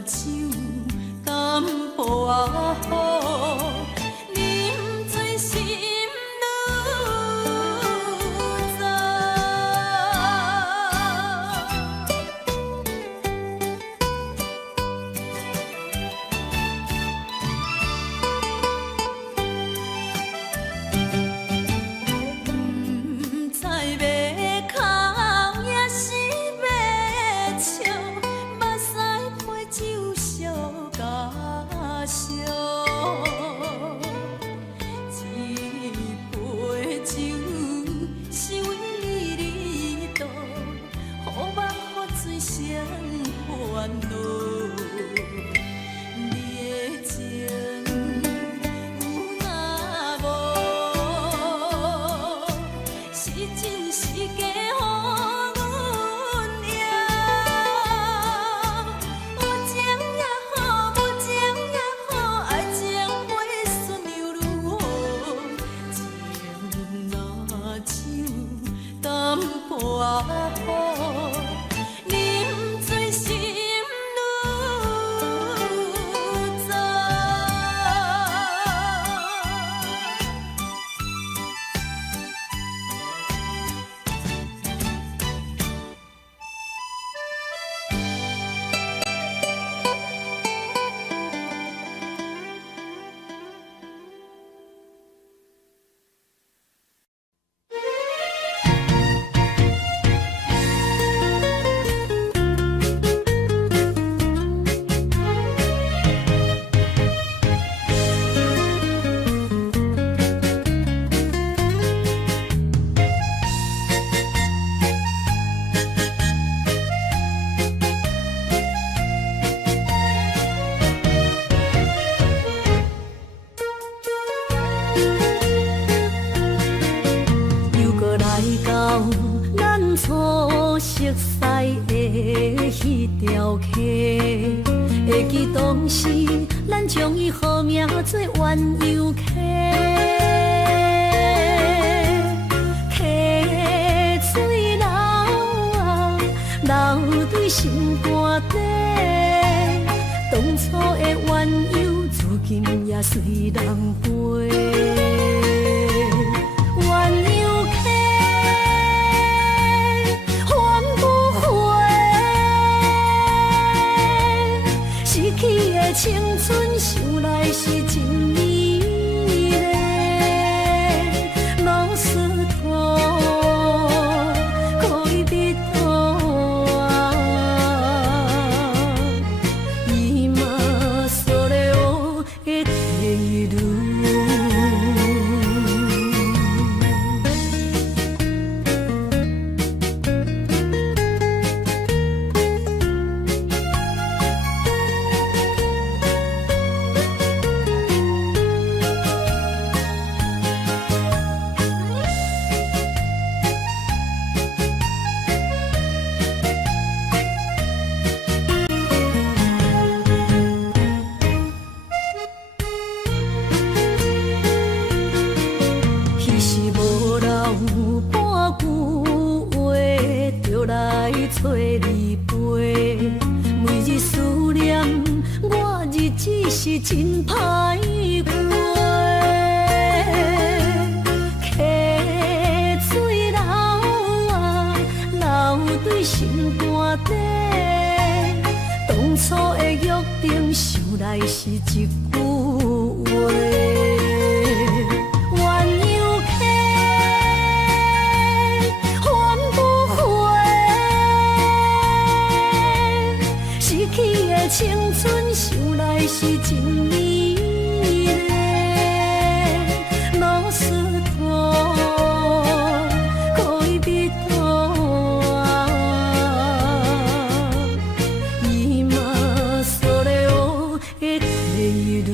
酒淡薄仔好，啉醉心愈杂。不知要哭也是要笑，目屎配酒烧甲烧。一杯酒是为你度，好梦好醉谁烦恼？你的情有若无，是真是假予阮赢。有情也好，无情也好，爱情袂顺又如何？情若酒淡薄仔好，啉醉心愈杂。又搁来到咱初熟悉的迄条溪，会记当时咱将伊号名做鸳鸯溪。溪水流啊，流对心肝底，当初的鸳鸯，如今也随人飞。鸳鸯溪，翻不回，逝去的青春想来是真美丽。老师徒，可以别途啊，今それを得ている。彼时无留半句话，就来找你陪。每日思念，我日子是真歹过。溪水流啊，流对心肝底。当初的约定，想来是一句话。鸳鸯溪，翻不回，逝去的青春想来是真美丽。老师徒，可以别途啊，今それを得ている。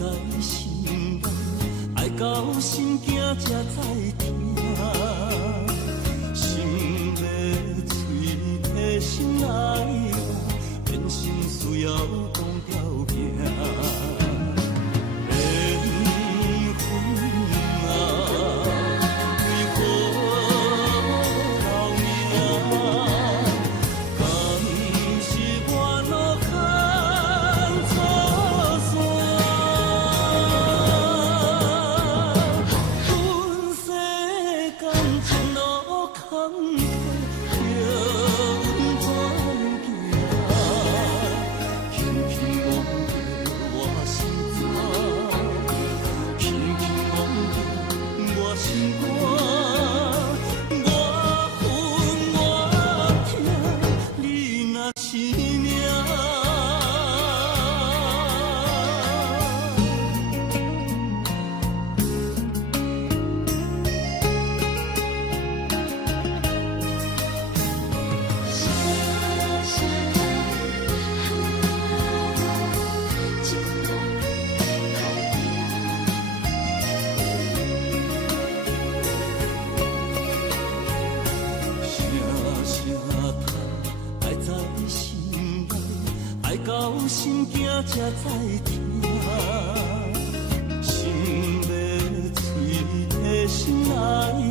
在心内，爱到心惊才知听。心要嘴提心爱我，变心需要讲条行。心惊才知听，心要嘴提心爱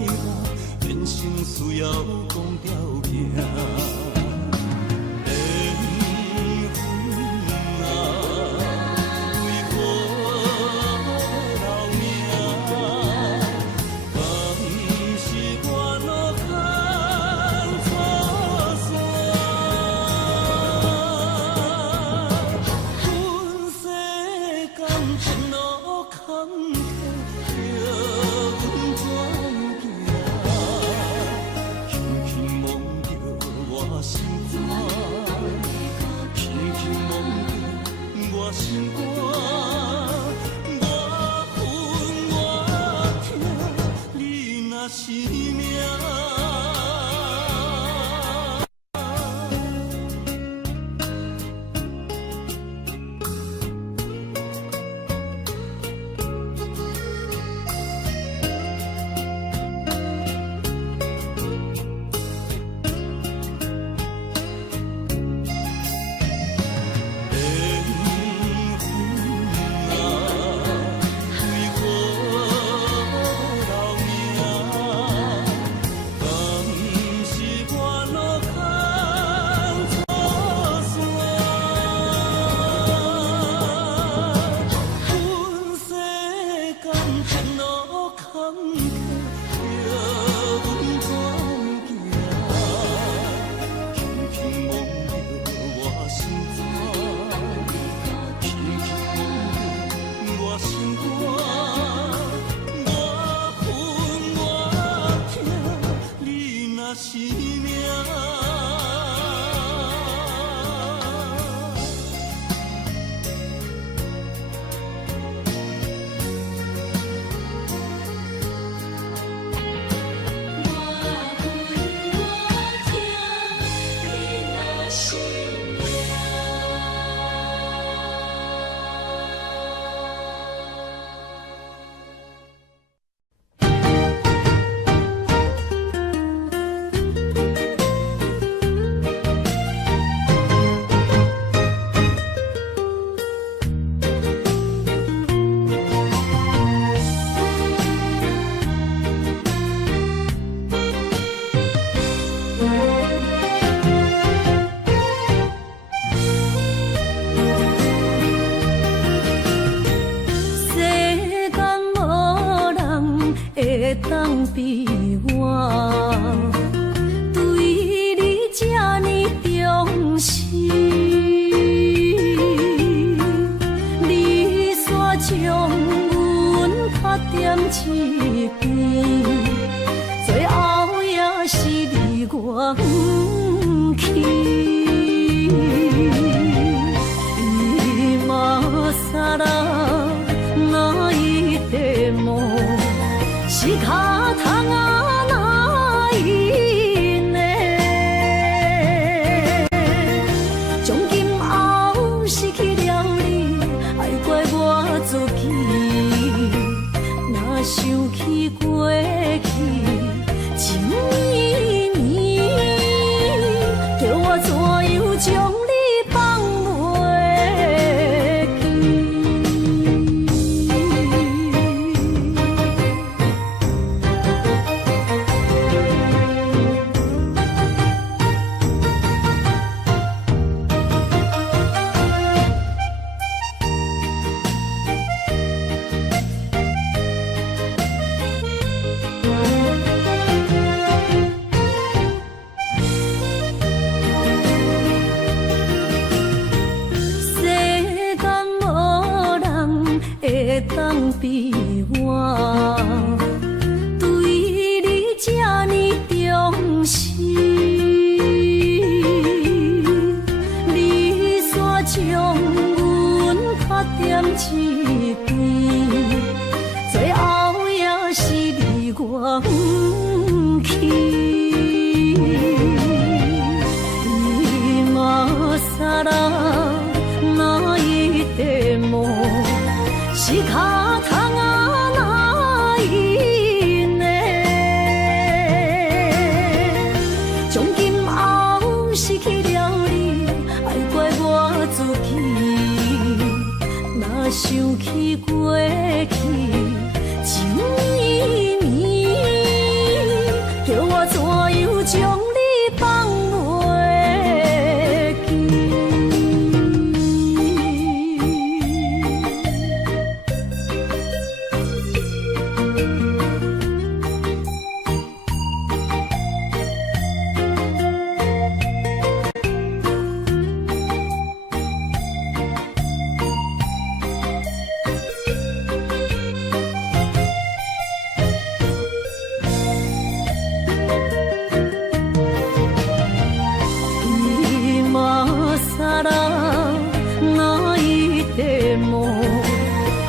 我，变成需要讲条行。当比我对你这呢重视，你煞将阮拍点一边，最后也是你我不去。今ら泣いても仕方がないね。从今后失去了你，爱怪我自己。当比我对你这呢重视，你煞将阮拍点一边，最后也是离我不去。萨拉那一地梦，是脚痛啊那一呢？从今后失去了你，爱怪我自己。若想起过去，情绵绵，叫我怎样将你放袂？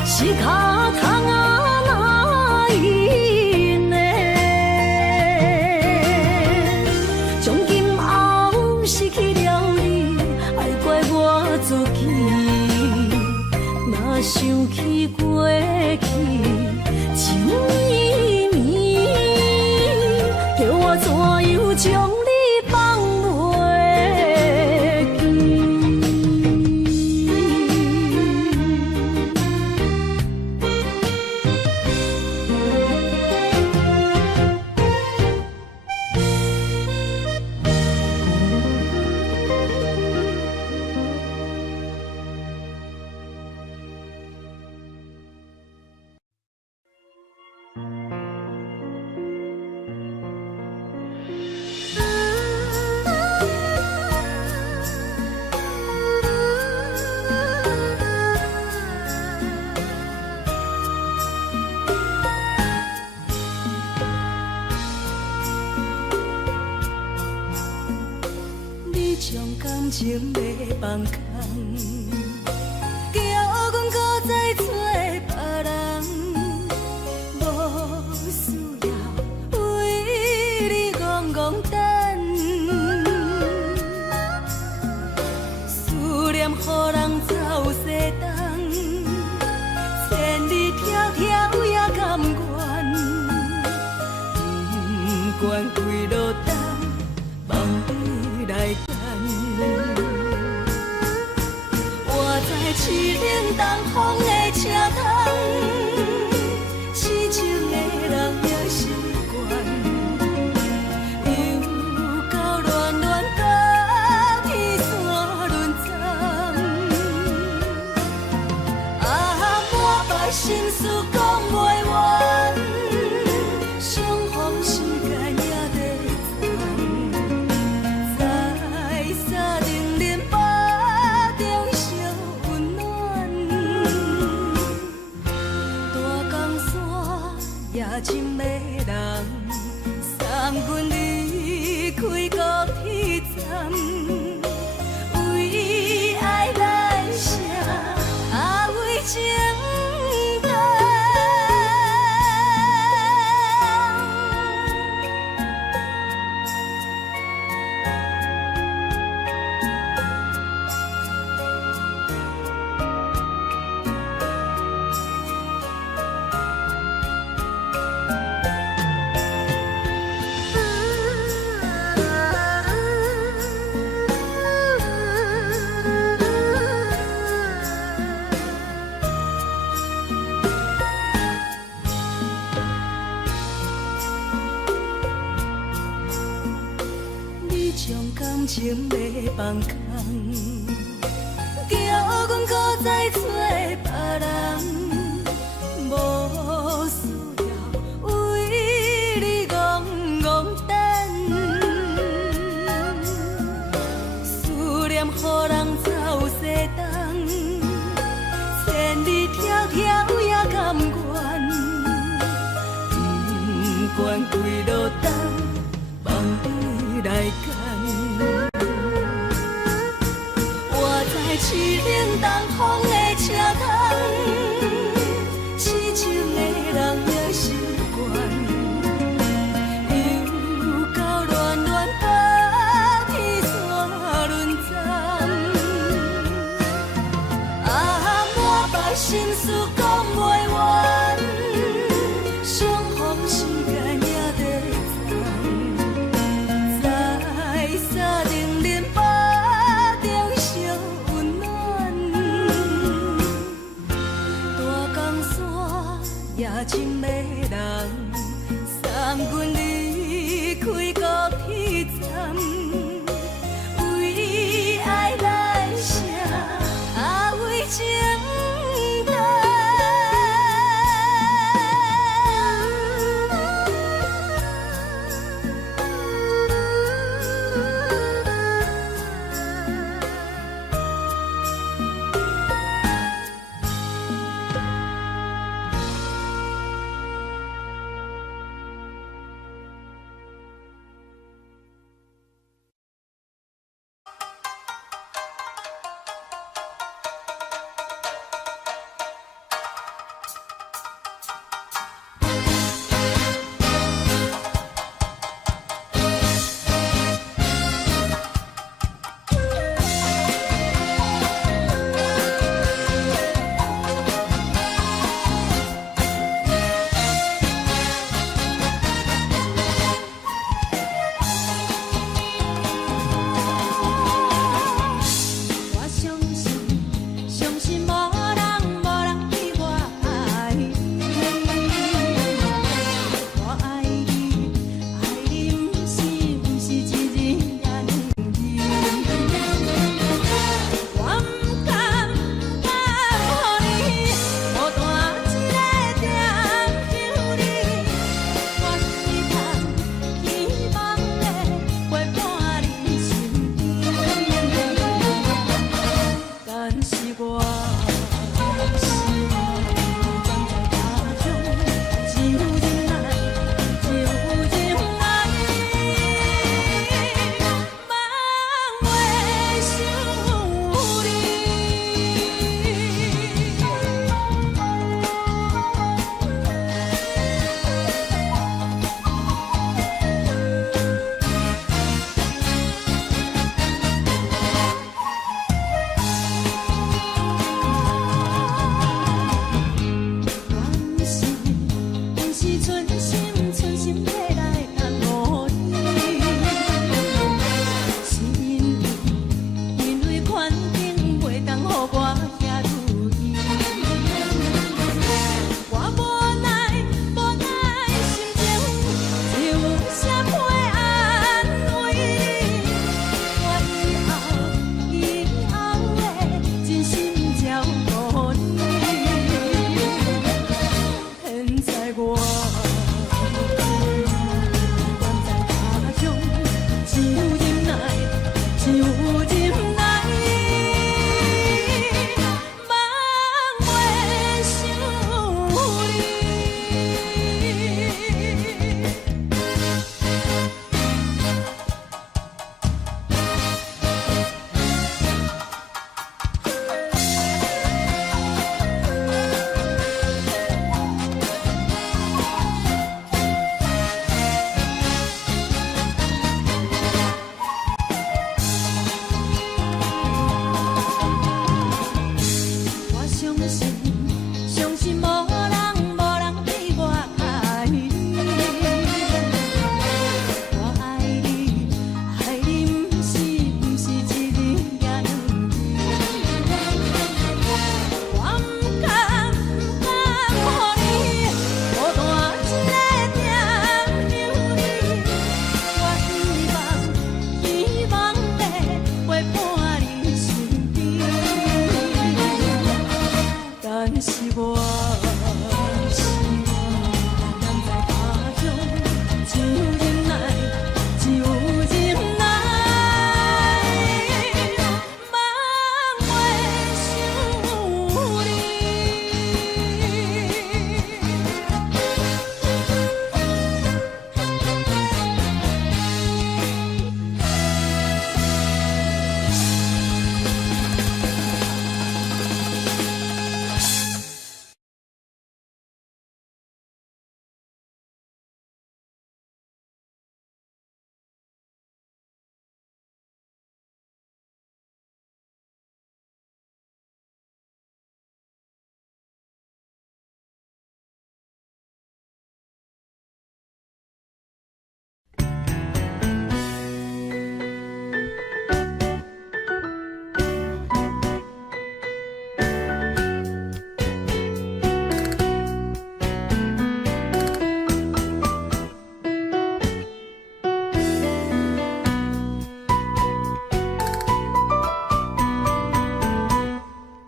是脚痛啊那一呢？从今后失去了你，爱怪我自己。若想起过去，情绵绵，叫我怎样将你放袂记？将感情要放空，叫阮搁再找别人，无需要为你戆戆等，思念予人走西东，千里迢迢也甘愿，不管几路东，望你来。我在七岭东风的车窗，痴情的人也习惯，又到乱乱甲天山轮站，满腹心事讲袂完，相逢时间也在站。深的人送阮离开高铁站，为爱来写为情长。感情要放空，叫阮搁再找别人，无需要为你戆戆等，思念予人走西东，千里迢迢也来牵。我在市冷东风的车头，痴情的人也心倦，又到恋恋把天线轮转。啊，满腹心事讲袂完，相逢时间也在藏，在沙定林巴中相温暖。大江山夜深的人，送阮离开高铁站，为爱来写，为情等。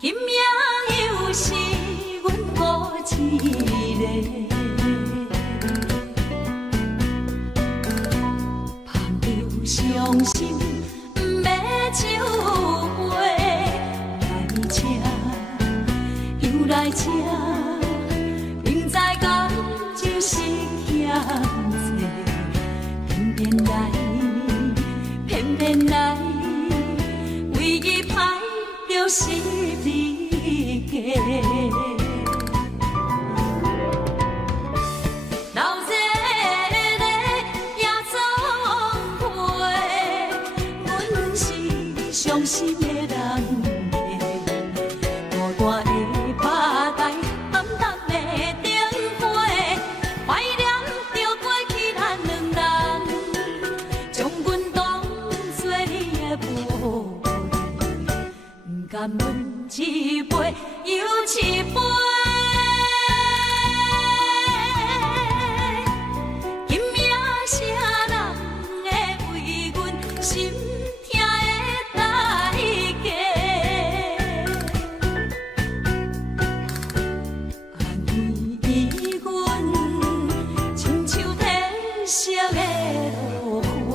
今夜又是阮孤一个，捧着伤心不要酒杯，来吃又来吃，明知感情是欠债，偏偏来，偏偏来，唯一歹就是你家。老热热夜总会，阮是伤心的人家。孤单的吧台，暗淡的灯花，怀念着过去咱两人，将阮当作你的宝贝，不甘阮一杯又一杯。今夜啥人会为阮心痛的代价？安慰阮，亲像褪色的落花。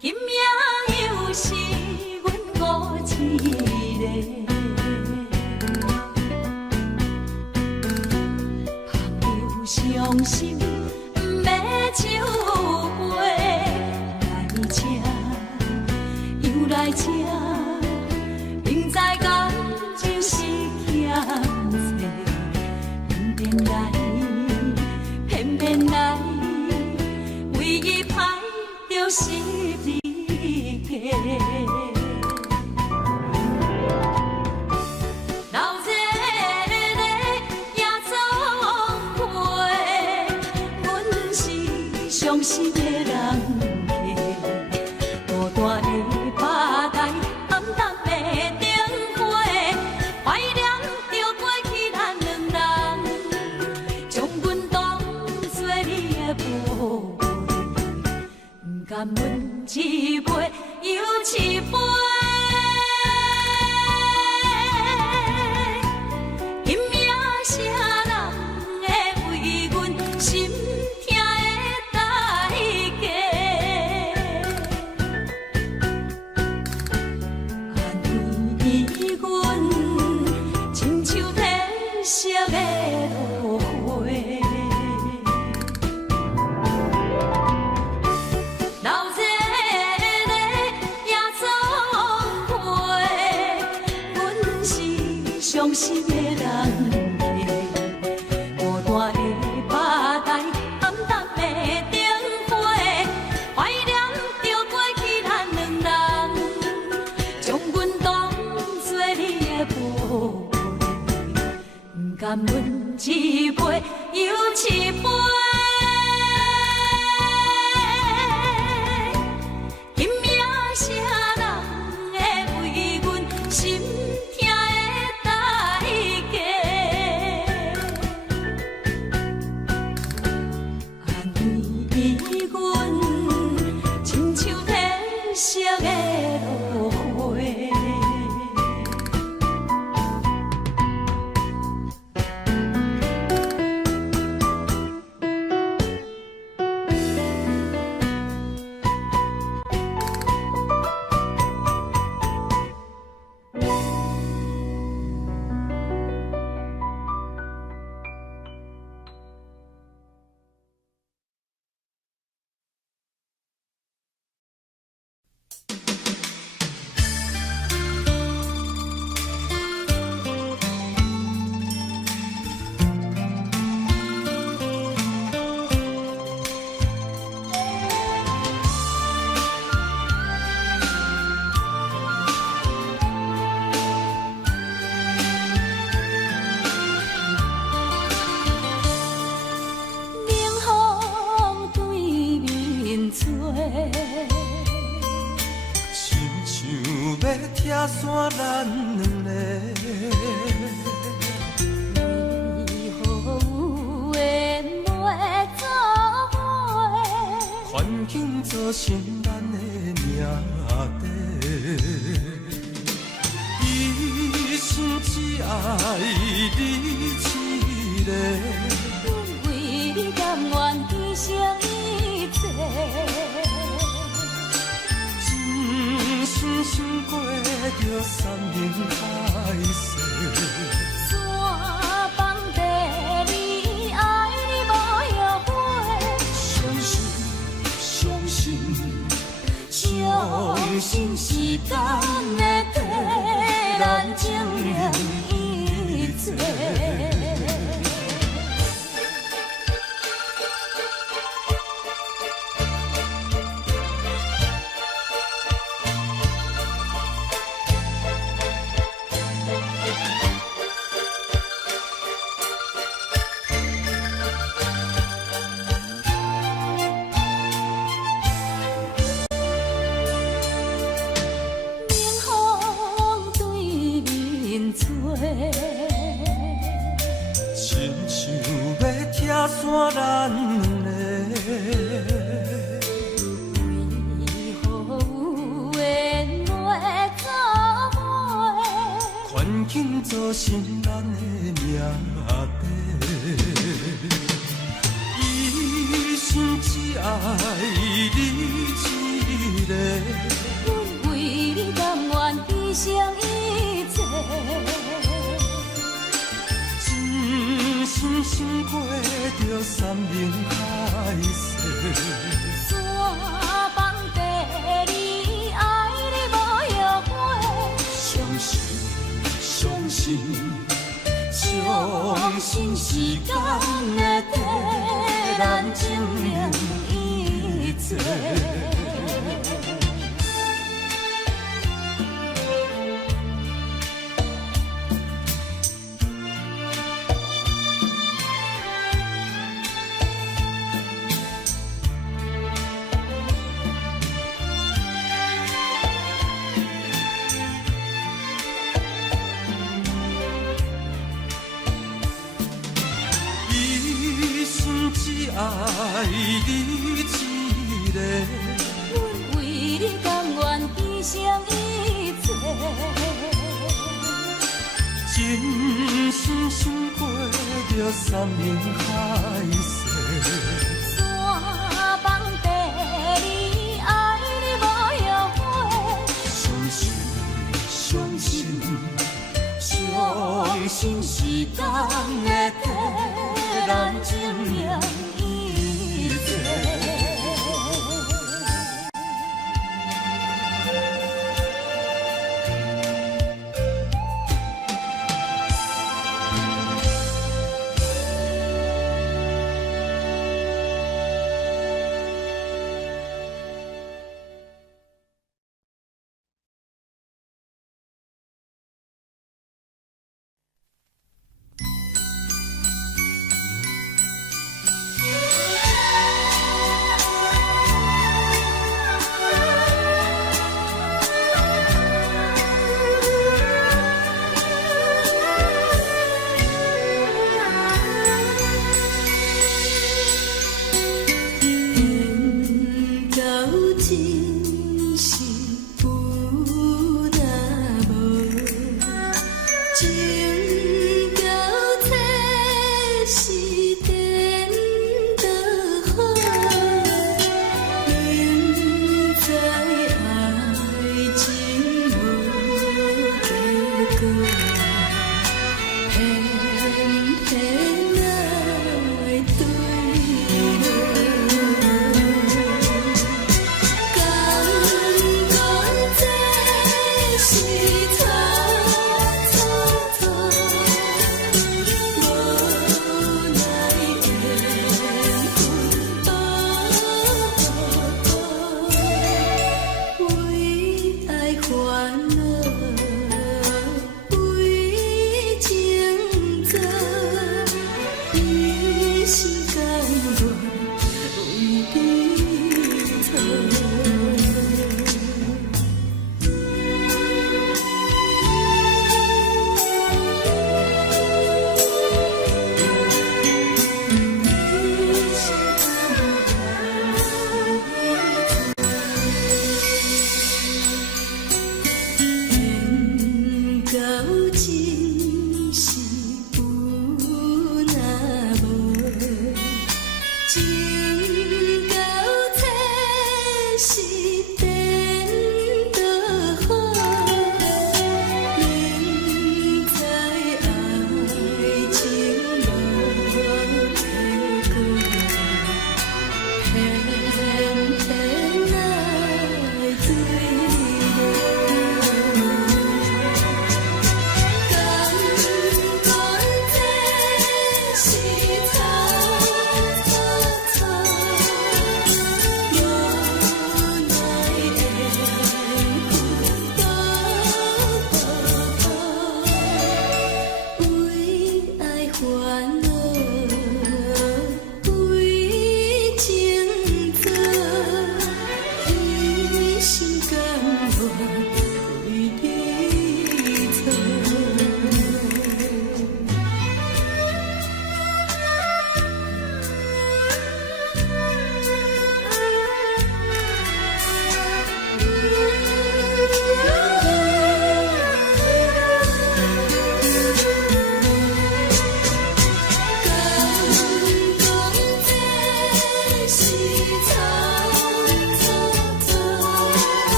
今夜又是阮孤一个，捧着伤心不要酒杯，来吃又来吃，明知感情是欠债，偏偏来，偏偏来，唯一歹就是你家。老热热夜总会，阮是伤心的人家。孤单的吧台，暗淡的灯花，怀念着过去咱两人，将阮当作你的宝贝，不甘阮一杯又一杯。今夜啥人会为阮心痛的代价？安慰阮，亲像褪色的落花。老热热夜总会，阮是伤心的人家。孤单的吧台，暗淡的灯花，怀念着过去咱两人，将阮当作你的宝贝，不甘阮一杯又一杯。今夜啥人会为阮心痛的代价？安慰阮，亲像褪色的落花。只爱你一个，阮为你甘愿牺牲一切，真心想过着三年海誓。山崩地离，爱你无后悔。相信，相信，相信时间会替咱证明一切。亲像要拆散咱的，为何有缘会作伙？环境造成咱的命底。一心只爱你一个，阮为你甘愿牺牲一切。真心想过着三年海誓。山崩地离，爱你无后悔。相信，相信，相信时间会替咱证明一切。只爱你一个，阮为你甘愿牺牲一切，真心想过着三年海誓。山崩地离，爱你无后悔。相信，相信，相信时间会替咱证明一切。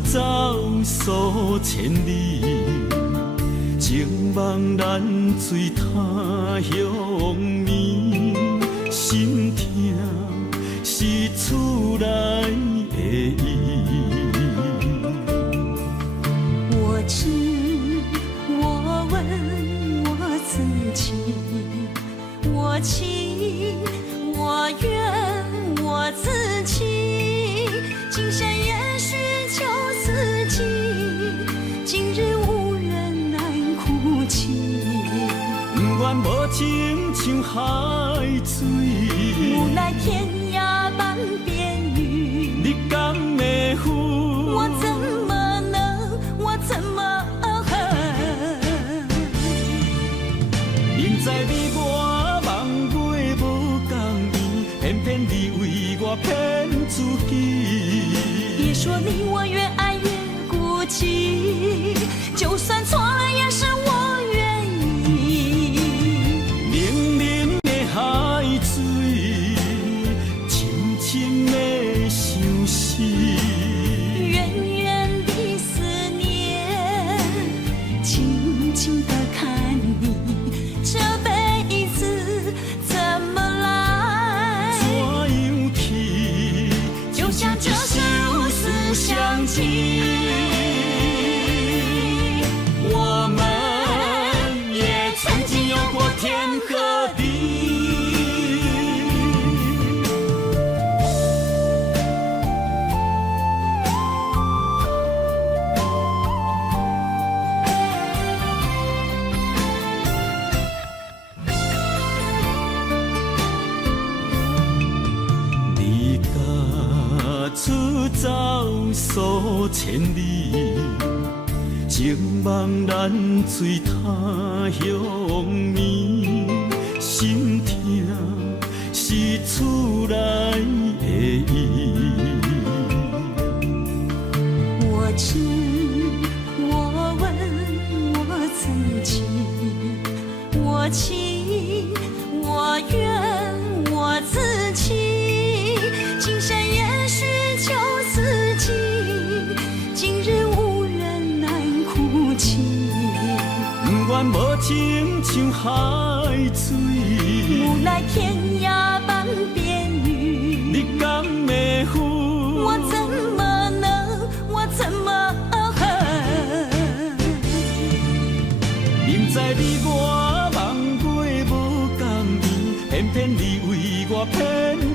走数千里，情望咱水他乡眠，心痛是厝内的伊。我知，我问我自己，我情我愿我自欺，今生也许秋四季，今日无人难哭泣。不愿无情像海水，无奈天涯半边雨，你敢会负？我怎么能，我怎么恨？明知你我梦袂无共圆，偏偏你为我骗自己。别说你我越爱越孤寂，就算错了也是我愿意。冷冷的海水，深深的相思。远远的思念，静静地看你，这辈子怎么来？怎样去？就像这是无私相契。我们也曾经有过天和地。离家出走数千里，情望咱水他乡眠，心痛是厝内的伊。我知，我问我自己，我情我愿我自欺，今生也许秋四季，今日无人难哭泣。不愿无情像海水，无奈天涯半边雨，你敢会负？我怎么能，我怎么恨？明知你我梦袂无共圆，偏偏你为我骗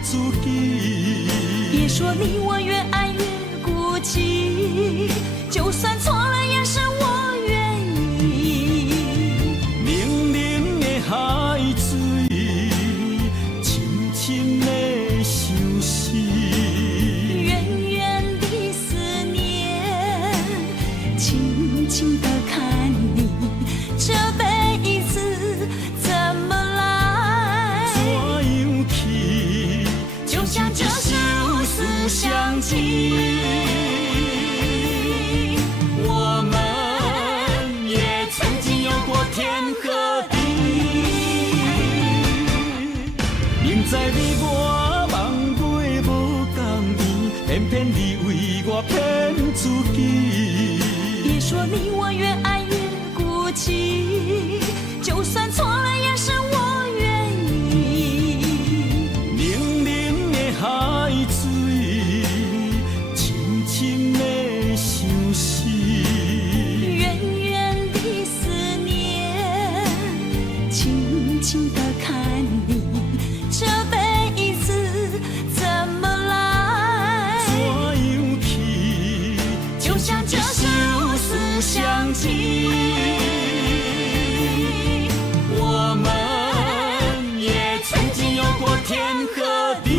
自己。别说你我越爱越孤寂，就算错了也是我愿意。冷冷的海水，深深的相思。远远的思念，静静地看你，这辈子怎么来？怎样去？就像这是无私相契。我们也曾经有过天和地。明知你我梦袂无共圆，偏偏你为我骗自己。别说你我越爱越孤寂，就算错了也是我愿意。冷冷的海水，深深的相思。远远的思念，静静地看你，这辈子怎么来？怎样去？就像这是无私相契。我们也曾经有过天和地。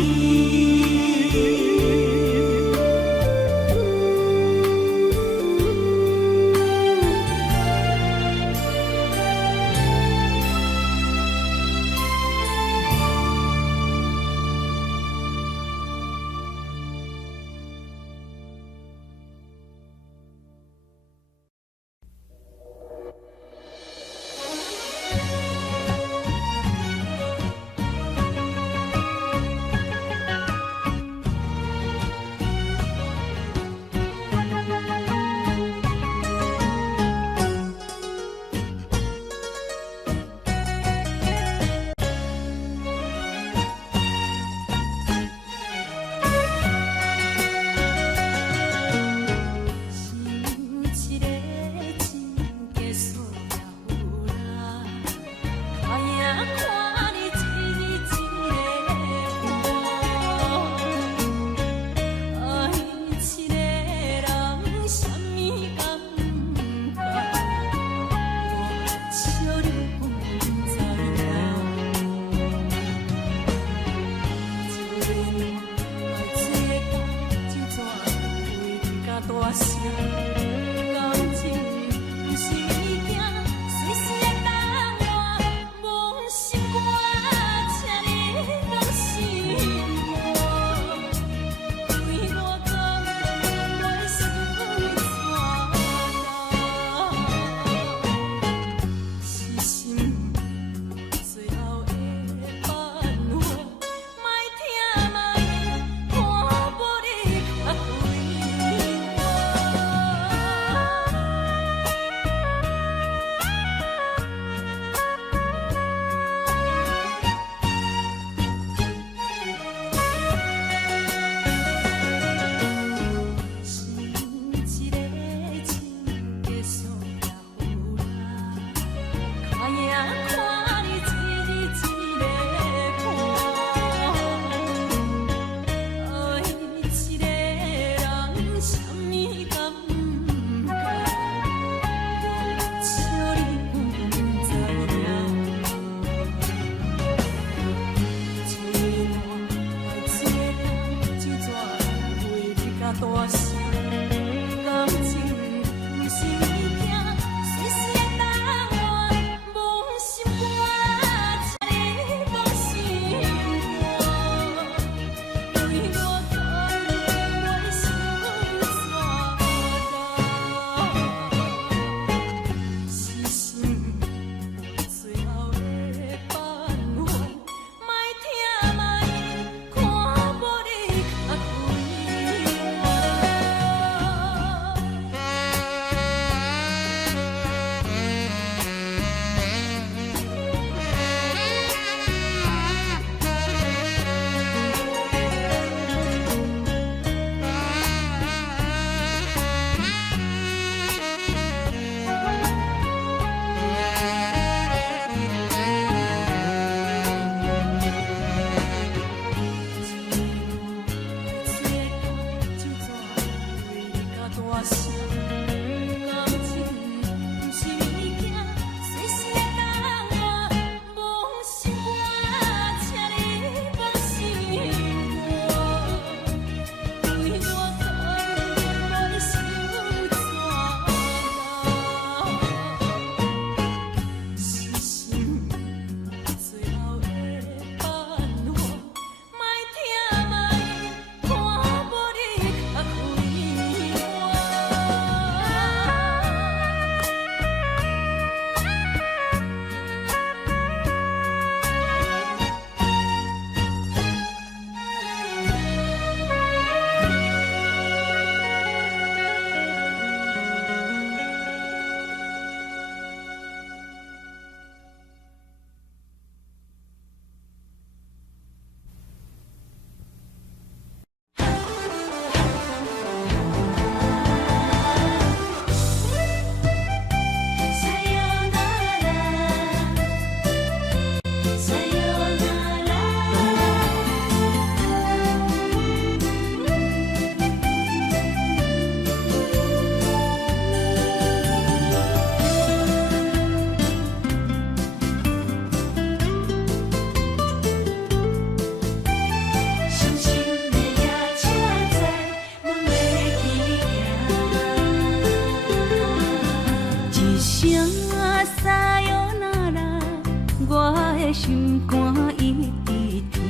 心肝一直疼，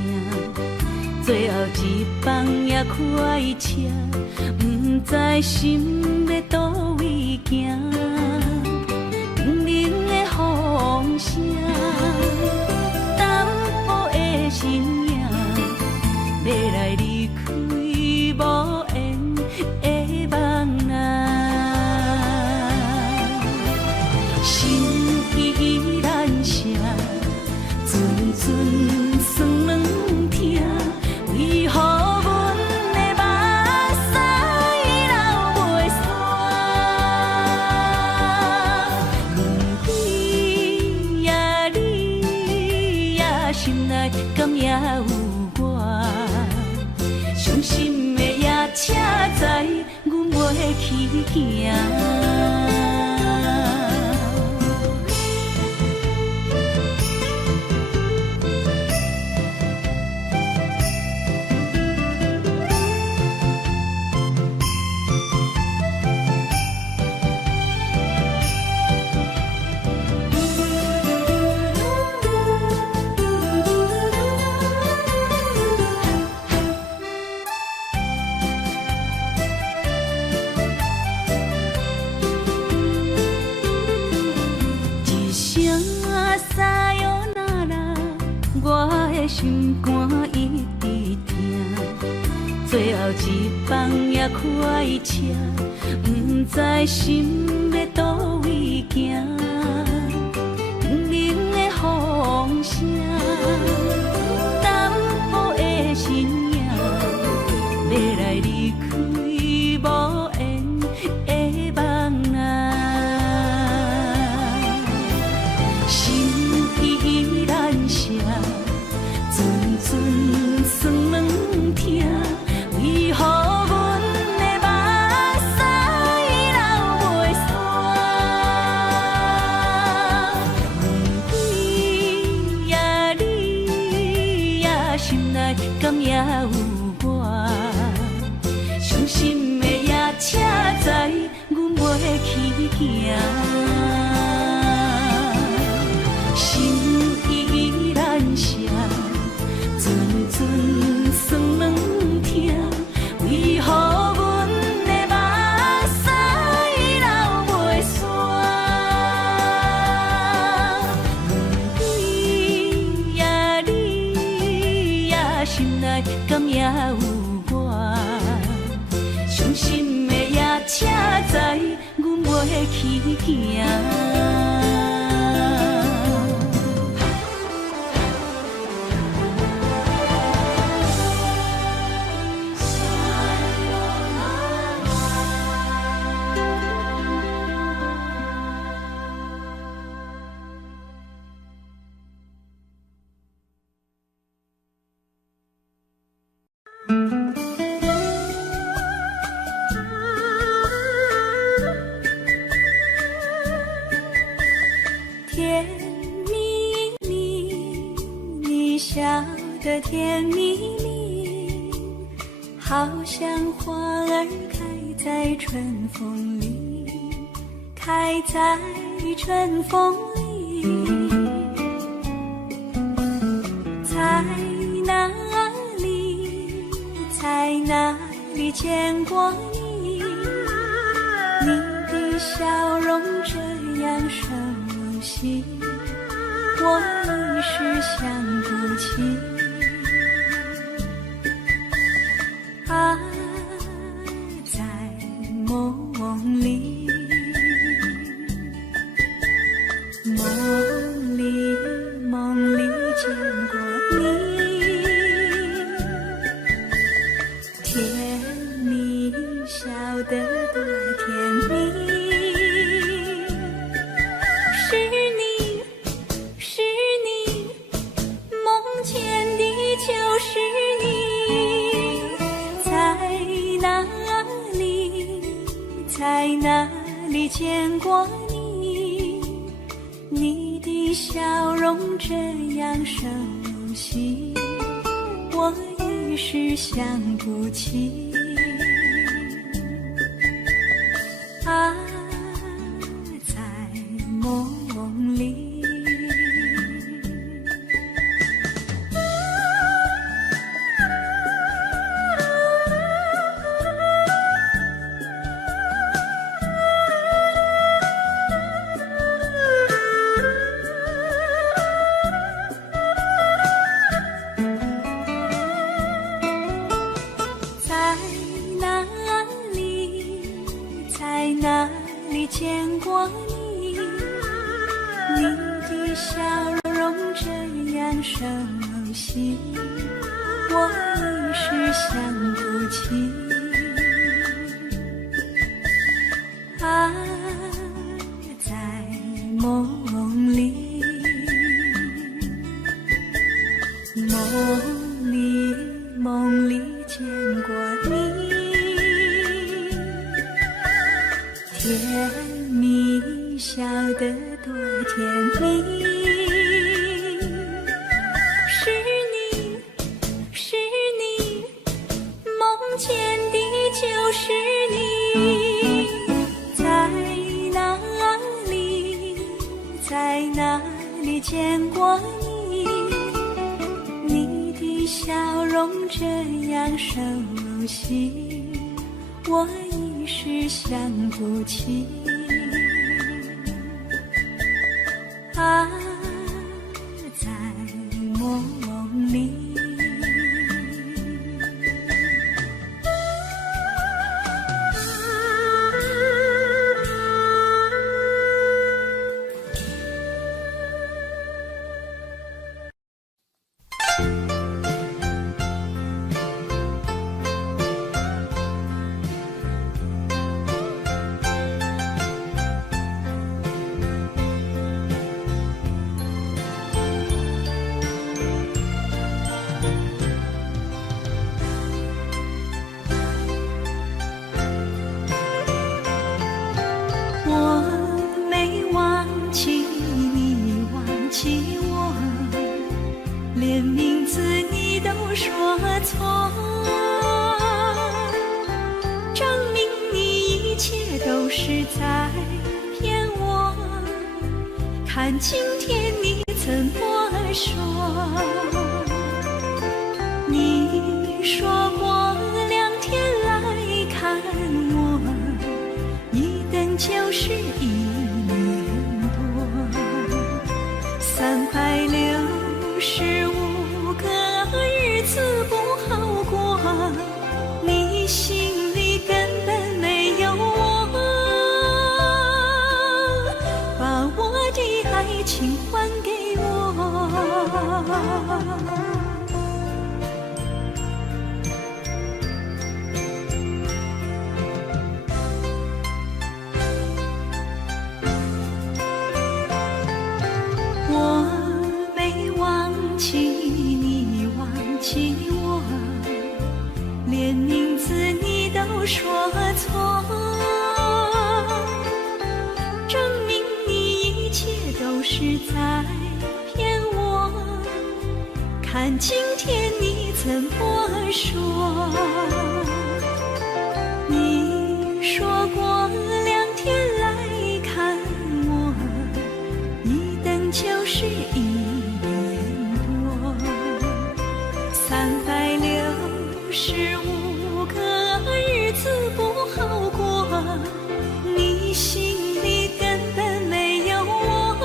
最后一放也开车，不知心要倒位行。冷冷的风声，淡薄的身影，要来离开无缘的梦啊。心依然声。 阵阵酸软疼，为何阮的目屎流袂煞？问你呀，你呀，心内敢也有我？伤心的夜车载，阮袂去行。心肝一直疼，最后一放也快车，不知心要倒位行，冷冷的风声，淡薄的身影，要来离开无缘的梦啊。心依然舍，阵阵酸软疼，为何阮的目屎流袂煞？问天呀你呀，心内敢也有我？伤心的夜车载，阮袂去行。心依然舍，阵阵酸软疼，为何阮的目屎流袂煞？问天呀你呀，心内敢也有我？伤心的夜车载，阮袂去行。甜蜜蜜，你笑得甜蜜蜜，好像花儿开在春风里，开在春风里。在哪里，在哪里见过你？你的笑容这样熟悉，我一时想不起。啊，在梦里，梦里，梦里见过你，甜蜜笑得多甜蜜。在哪里见过你？你的笑容这样熟悉，我一时想不起。啊，在梦里。哪里见过你？你的笑容这样熟悉，我一时想不起。啊，在梦里，梦里，梦里见过你。甜蜜笑得多甜蜜，是你，是你，梦见的就是你。在哪里，在哪里见过你？你的笑容这样熟悉，我一时想不起。啊，在梦里。是在骗我。看今天你怎么说？你说过2天来看我，一等就是1年多。365个日子不好过，你心里根本没有我，把我的爱情还给我。连名字你都说错，证明你一切都是在骗我。看今天你怎么说？你说过2天来看我，一等就是1年多。365个日子不好过，你心里根本没有我，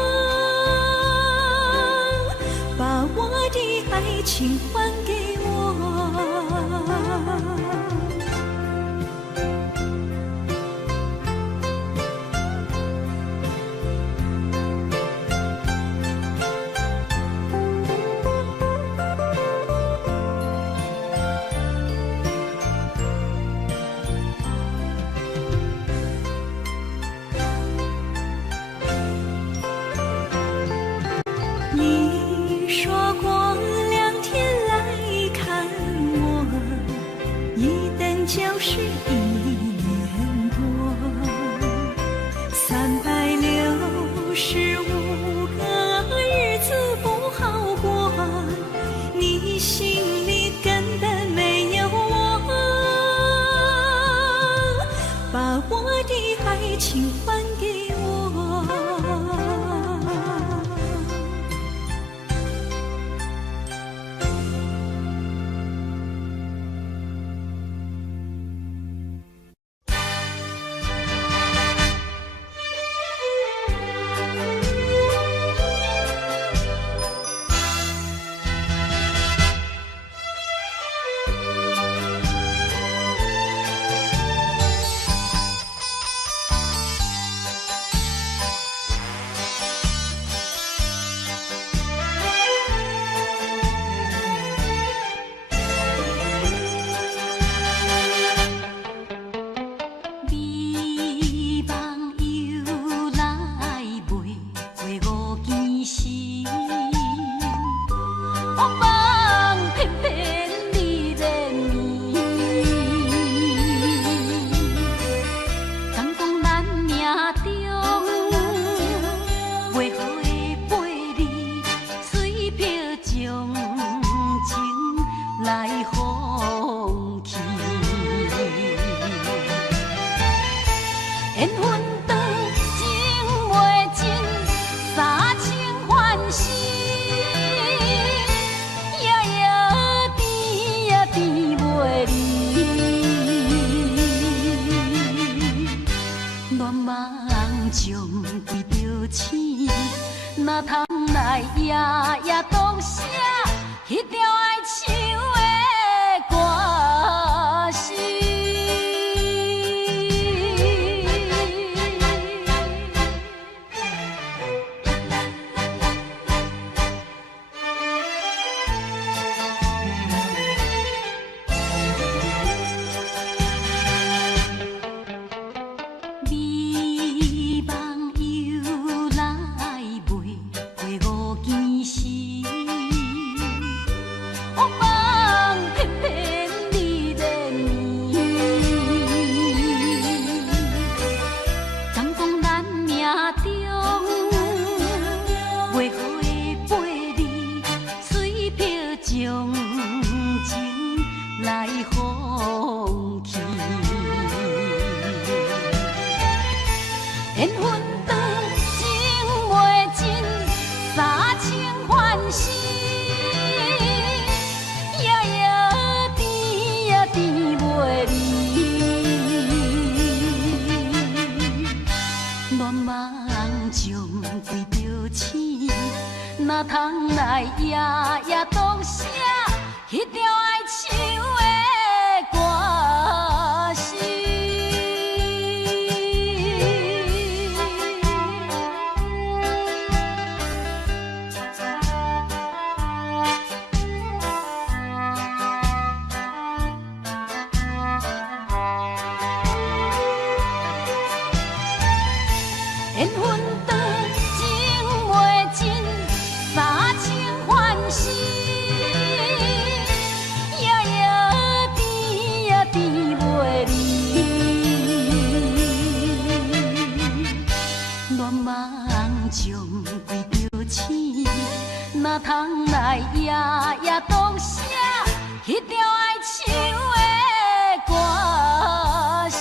把我的爱情还给我。你说过2天来看我，一等就是1年多。365个日子不好过，你心里根本没有我，把我的爱情还给我。哪通来夜夜读写迄条爱唱的歌词？美梦又来袂过5更时，黑梦偏偏你在眠。敢讲咱命中袂好的陪你，水漂将情来放弃。将规着醒，哪通来夜夜独写迄条爱唱的歌词？缘分长，情袂尽，三情换死，夜夜甜呀甜袂离。恋梦将规着醒，哪通来夜夜独写迄条爱唱的歌词？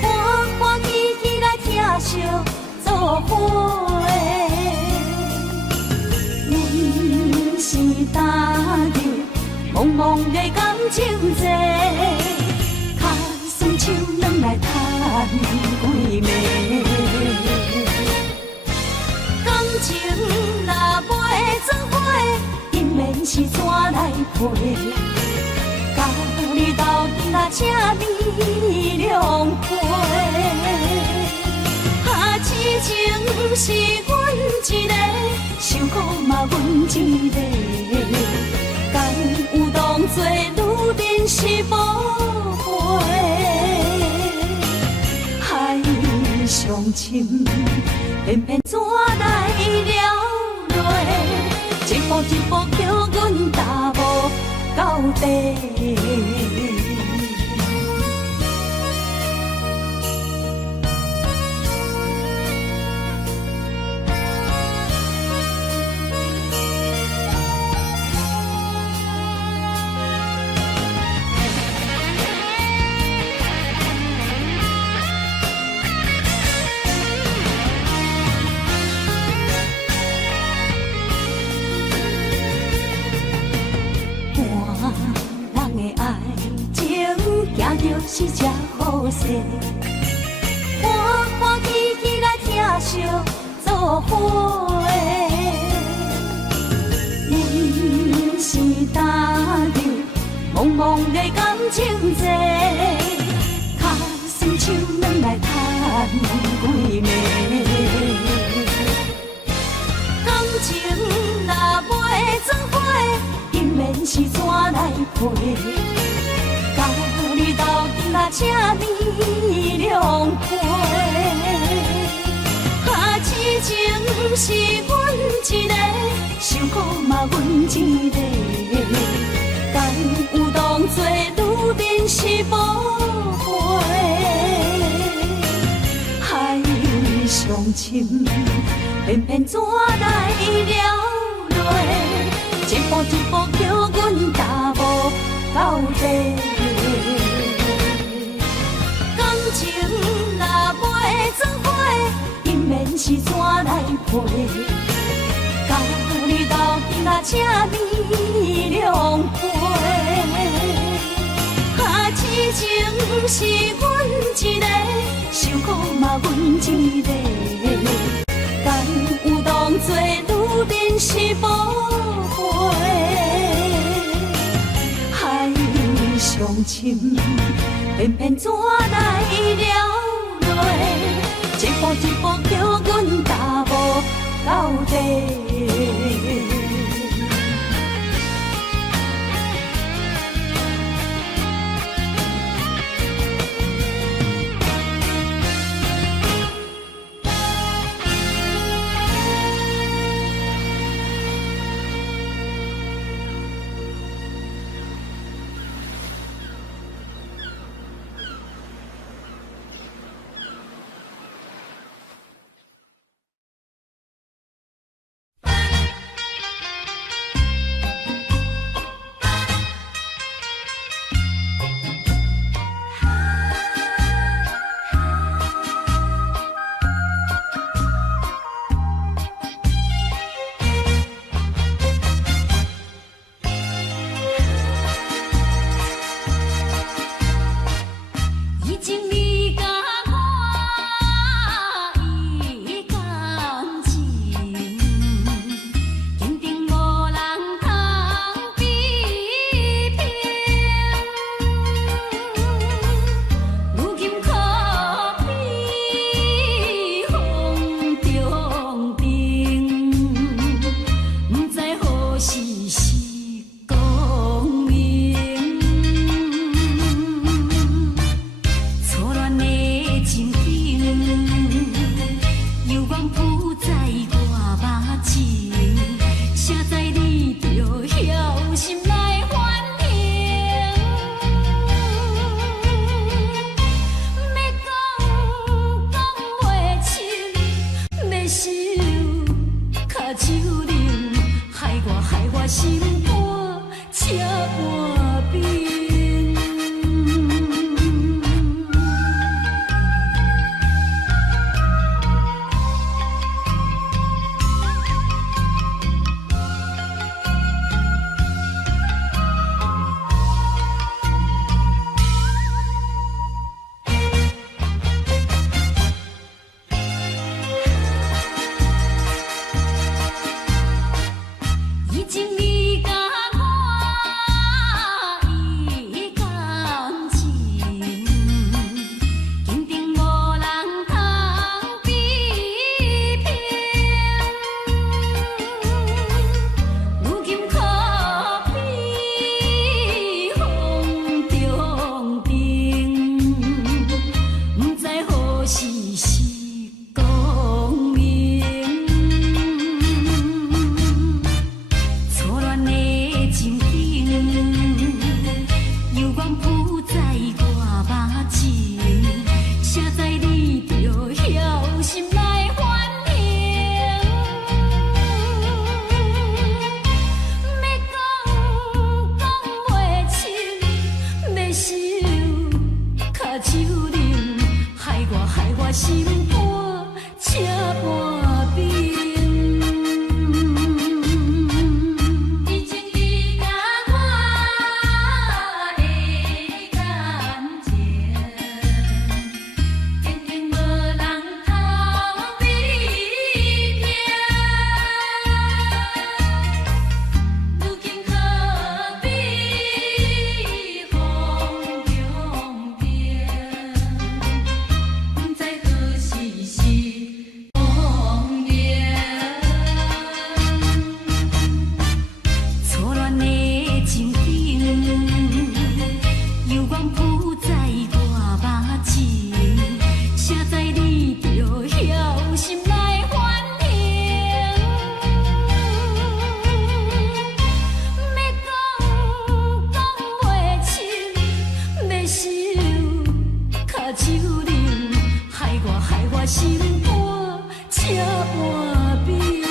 欢欢喜喜来疼惜做伙。阮是踏入茫茫的感情债，卡算手软来叹几暝。感情若袂做伙，因免是怎来陪？甲你斗阵啊，请你谅解。啊，痴情是阮一个，受苦嘛阮一个。敢有当作女人是无悔？海上深，偏偏怎来了落？一步一步叫阮踏无到底。是这好势，欢欢喜喜来疼惜做伙。阮是踏入茫茫的感情债，卡算手软来叹几暝。感情若袂做伙，因免是怎来陪？甲你斗阵啊，请你谅解。啊，痴情是阮一个，受苦嘛阮一个。敢有当作女人是无悔？海上深，偏偏怎来了落？一步一步叫阮踏无到底。感情若袂做伙，因免是怎来陪？甲你斗阵啊，请你谅解。啊，痴情是阮一个，受苦嘛阮一个。敢有当作女人是无悔？海上深，偏偏怎来了落？一步一步叫阮踏无到底。害我心肝车半边。心肝车半边。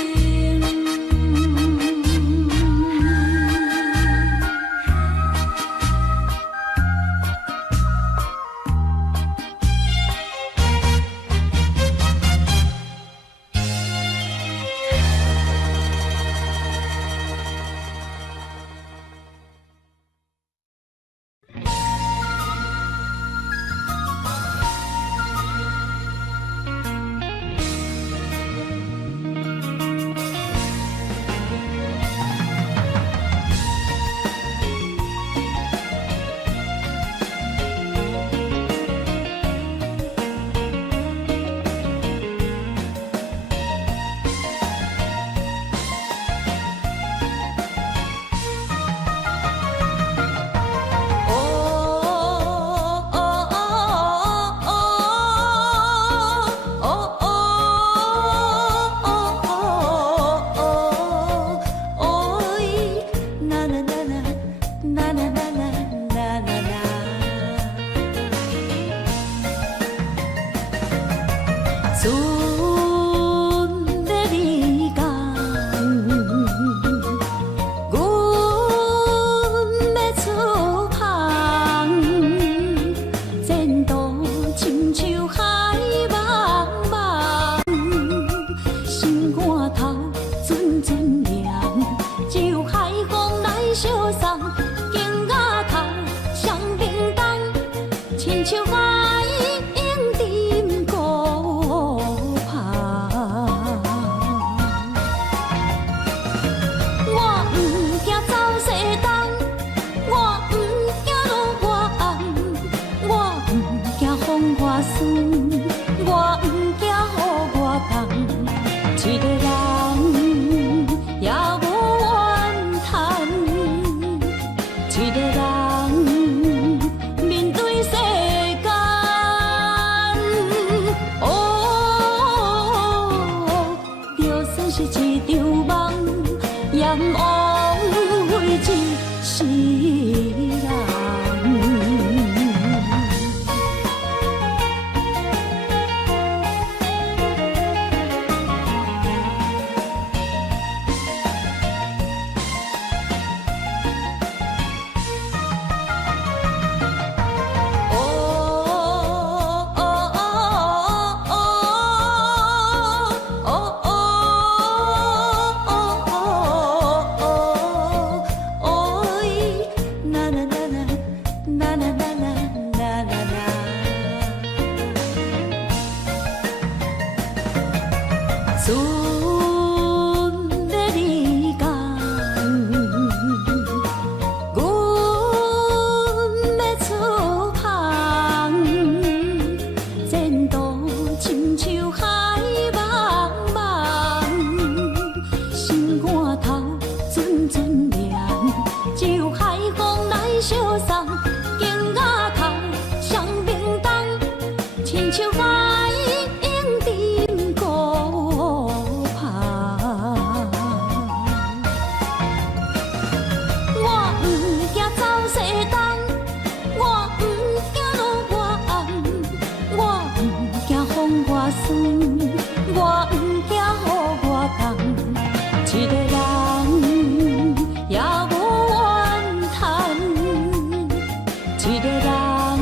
一个人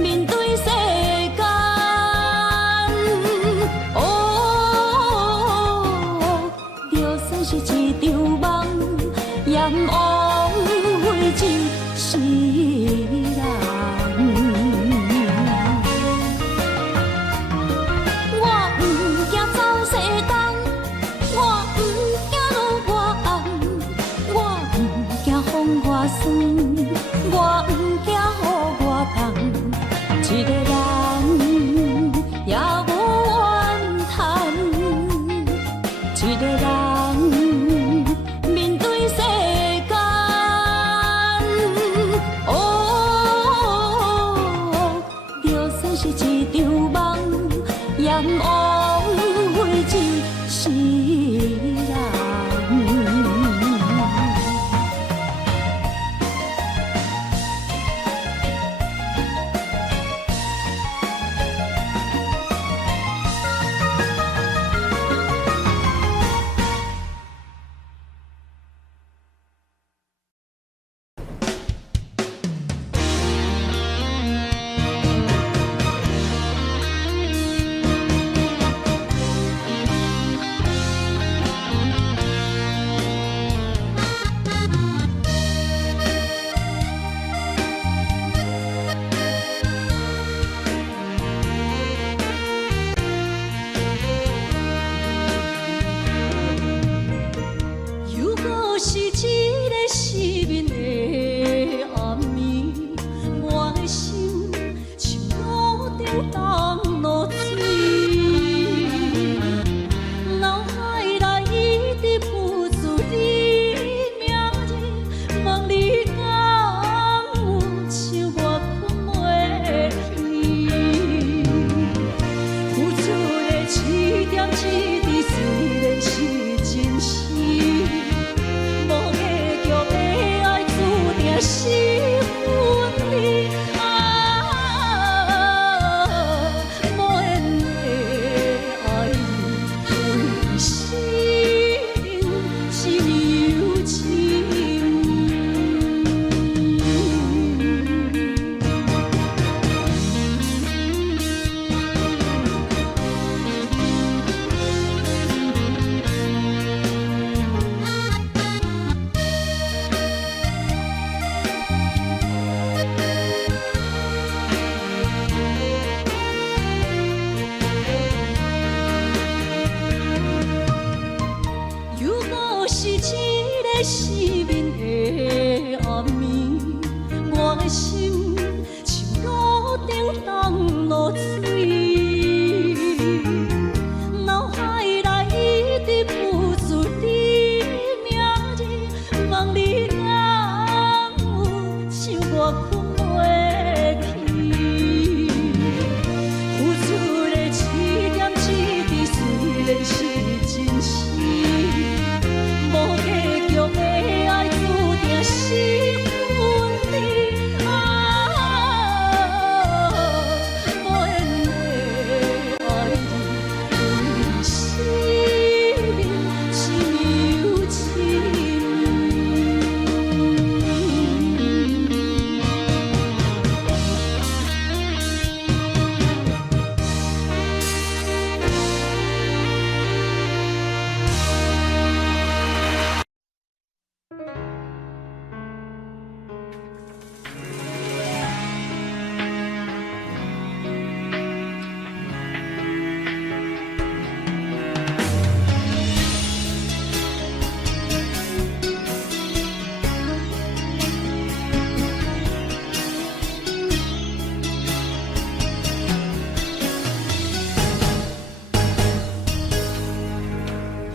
面对世间。难误会一世人。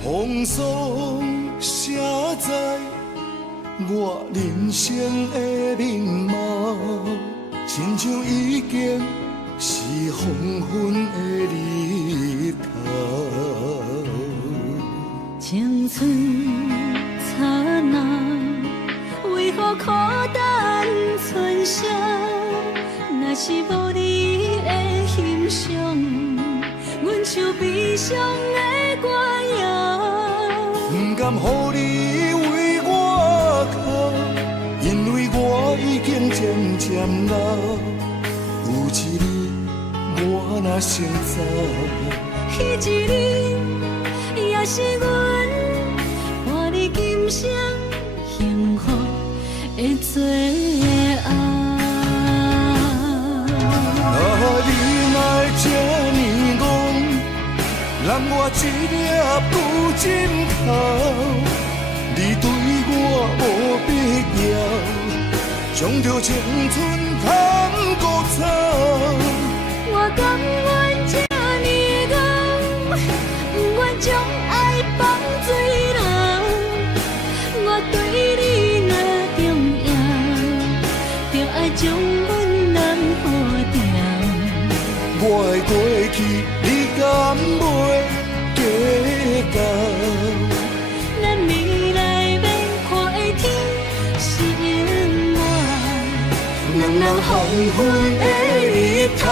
风霜写在我人生的面貌，亲像已经是黄昏的日头。青春刹那，为何孤单存剩？若是无你的欣赏，阮像悲伤的歌谣。不甘予你为我哭，因为我已经渐渐老。有一日我若先走，彼一日也是阮伴你今生幸福的最后。你若这呢戆，让我一粒不枕头。你对我无必要，将着青春贪孤草。我甘愿这呢戆，不愿将爱放水流。我对你若重要，就爱将阮人护着。我的过去，你甲昏的日头。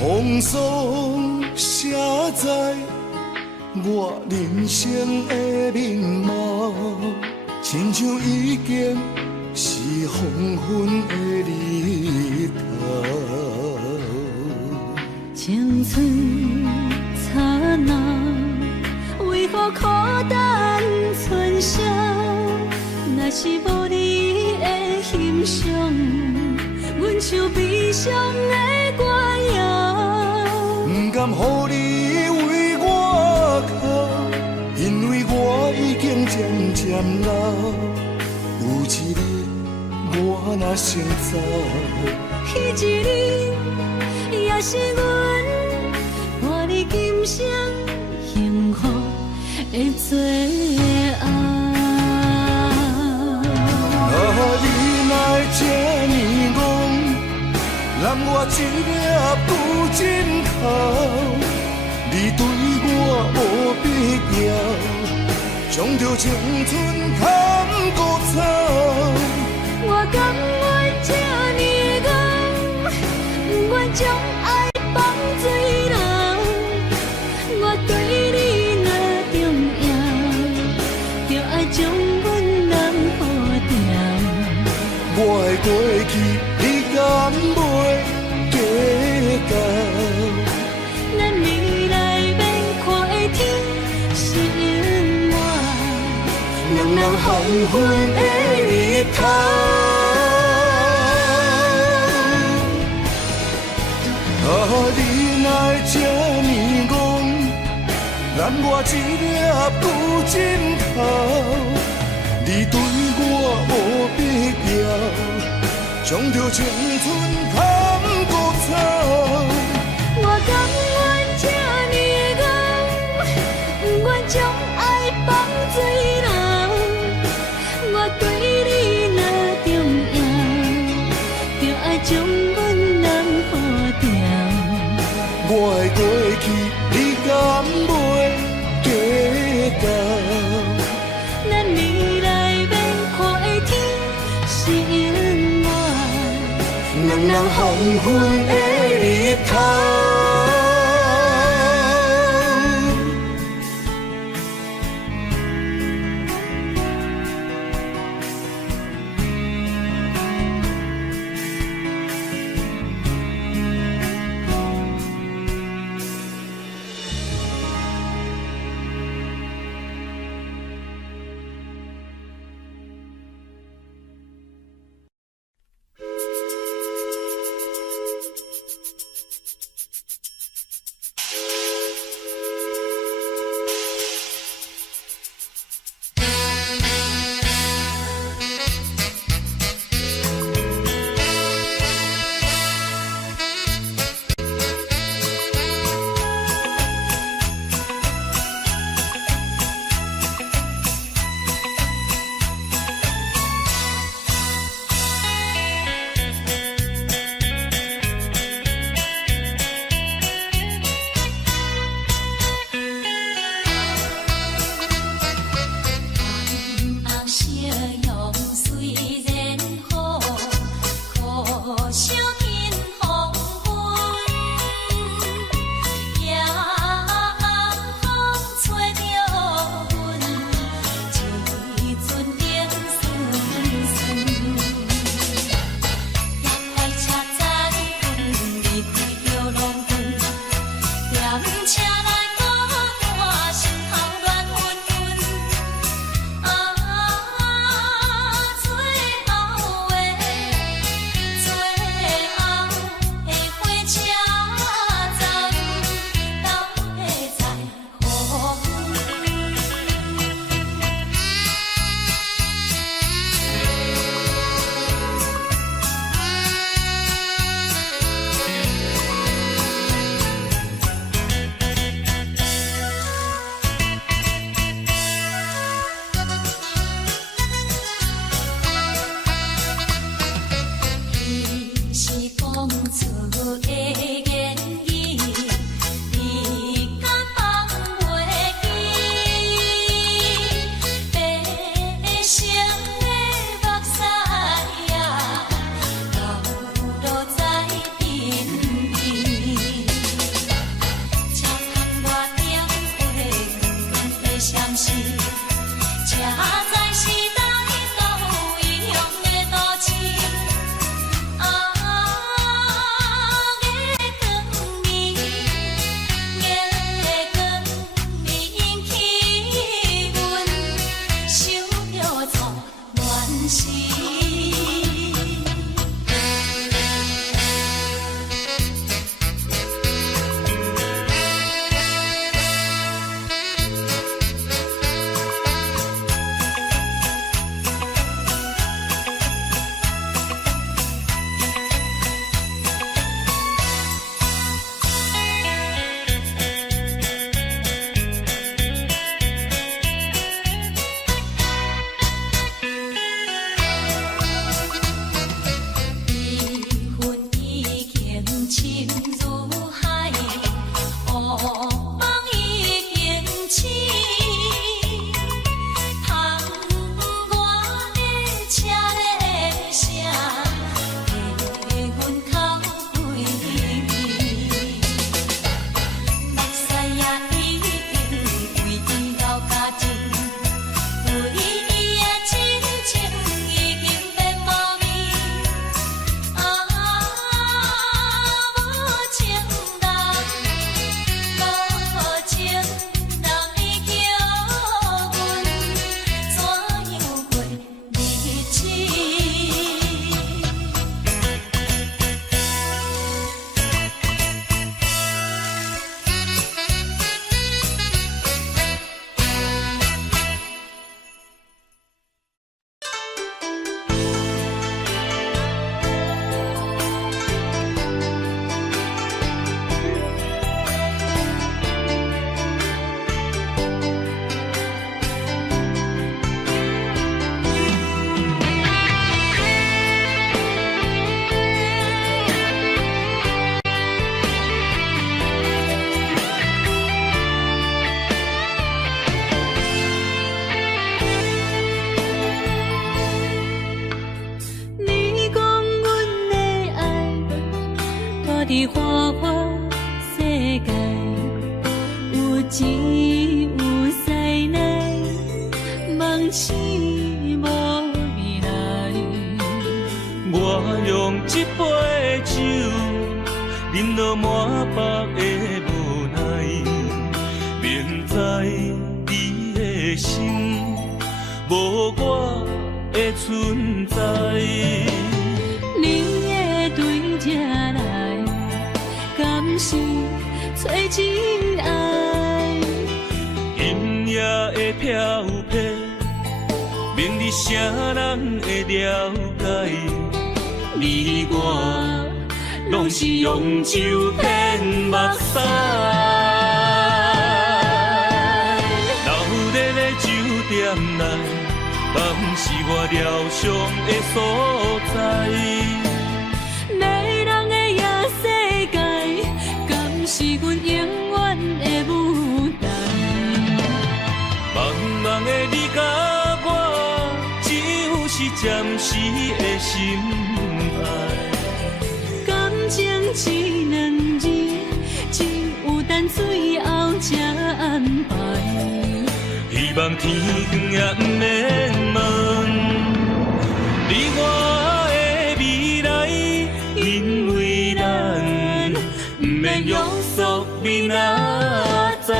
风霜写在我人生的面貌，亲像已经是黄昏的日头。青春刹那，为何孤单春宵？若是无你的欣赏，阮像悲伤的歌谣。不甘予你为我哭，因为我已经渐渐老。有一日我若先走，彼一日也是阮伴你今生幸福的最后。你若会这呢戆，揽我一粒旧枕头，你对我无必要，将着青春砍孤草。我甘愿这呢戆，不愿将爱放水流。我对你若重要，就爱将阮人付掉。我的过去你敢袂计较？咱未来免看的天是永远，两人黄昏的日头。你若会这呢戆，揽我一粒旧枕头，你对我无必要，将着青春砍孤草。我甘愿这呢戆，不愿将爱放水流。我对你若重要，就爱将阮人付掉。我的过去你敢袂计较？咱未来免看的天是永远，两人黄昏的日头。只有塞奶，梦醒无未来。我用一杯酒，饮落满腹的无奈，明知你的心无我的存在。你的对这来，敢是找真爱？音乐的飘飘，明日谁人会了解？你我拢是用酒骗目屎，流热的酒店内，梦是我疗伤的所在。迷人的夜世界，敢是阮永远的舞台？茫茫的你甲我，只有是暂时的心爱。感情只两字，只有等最后才安排。希望天光也不免问你我的未来，因为咱不免约束明仔载。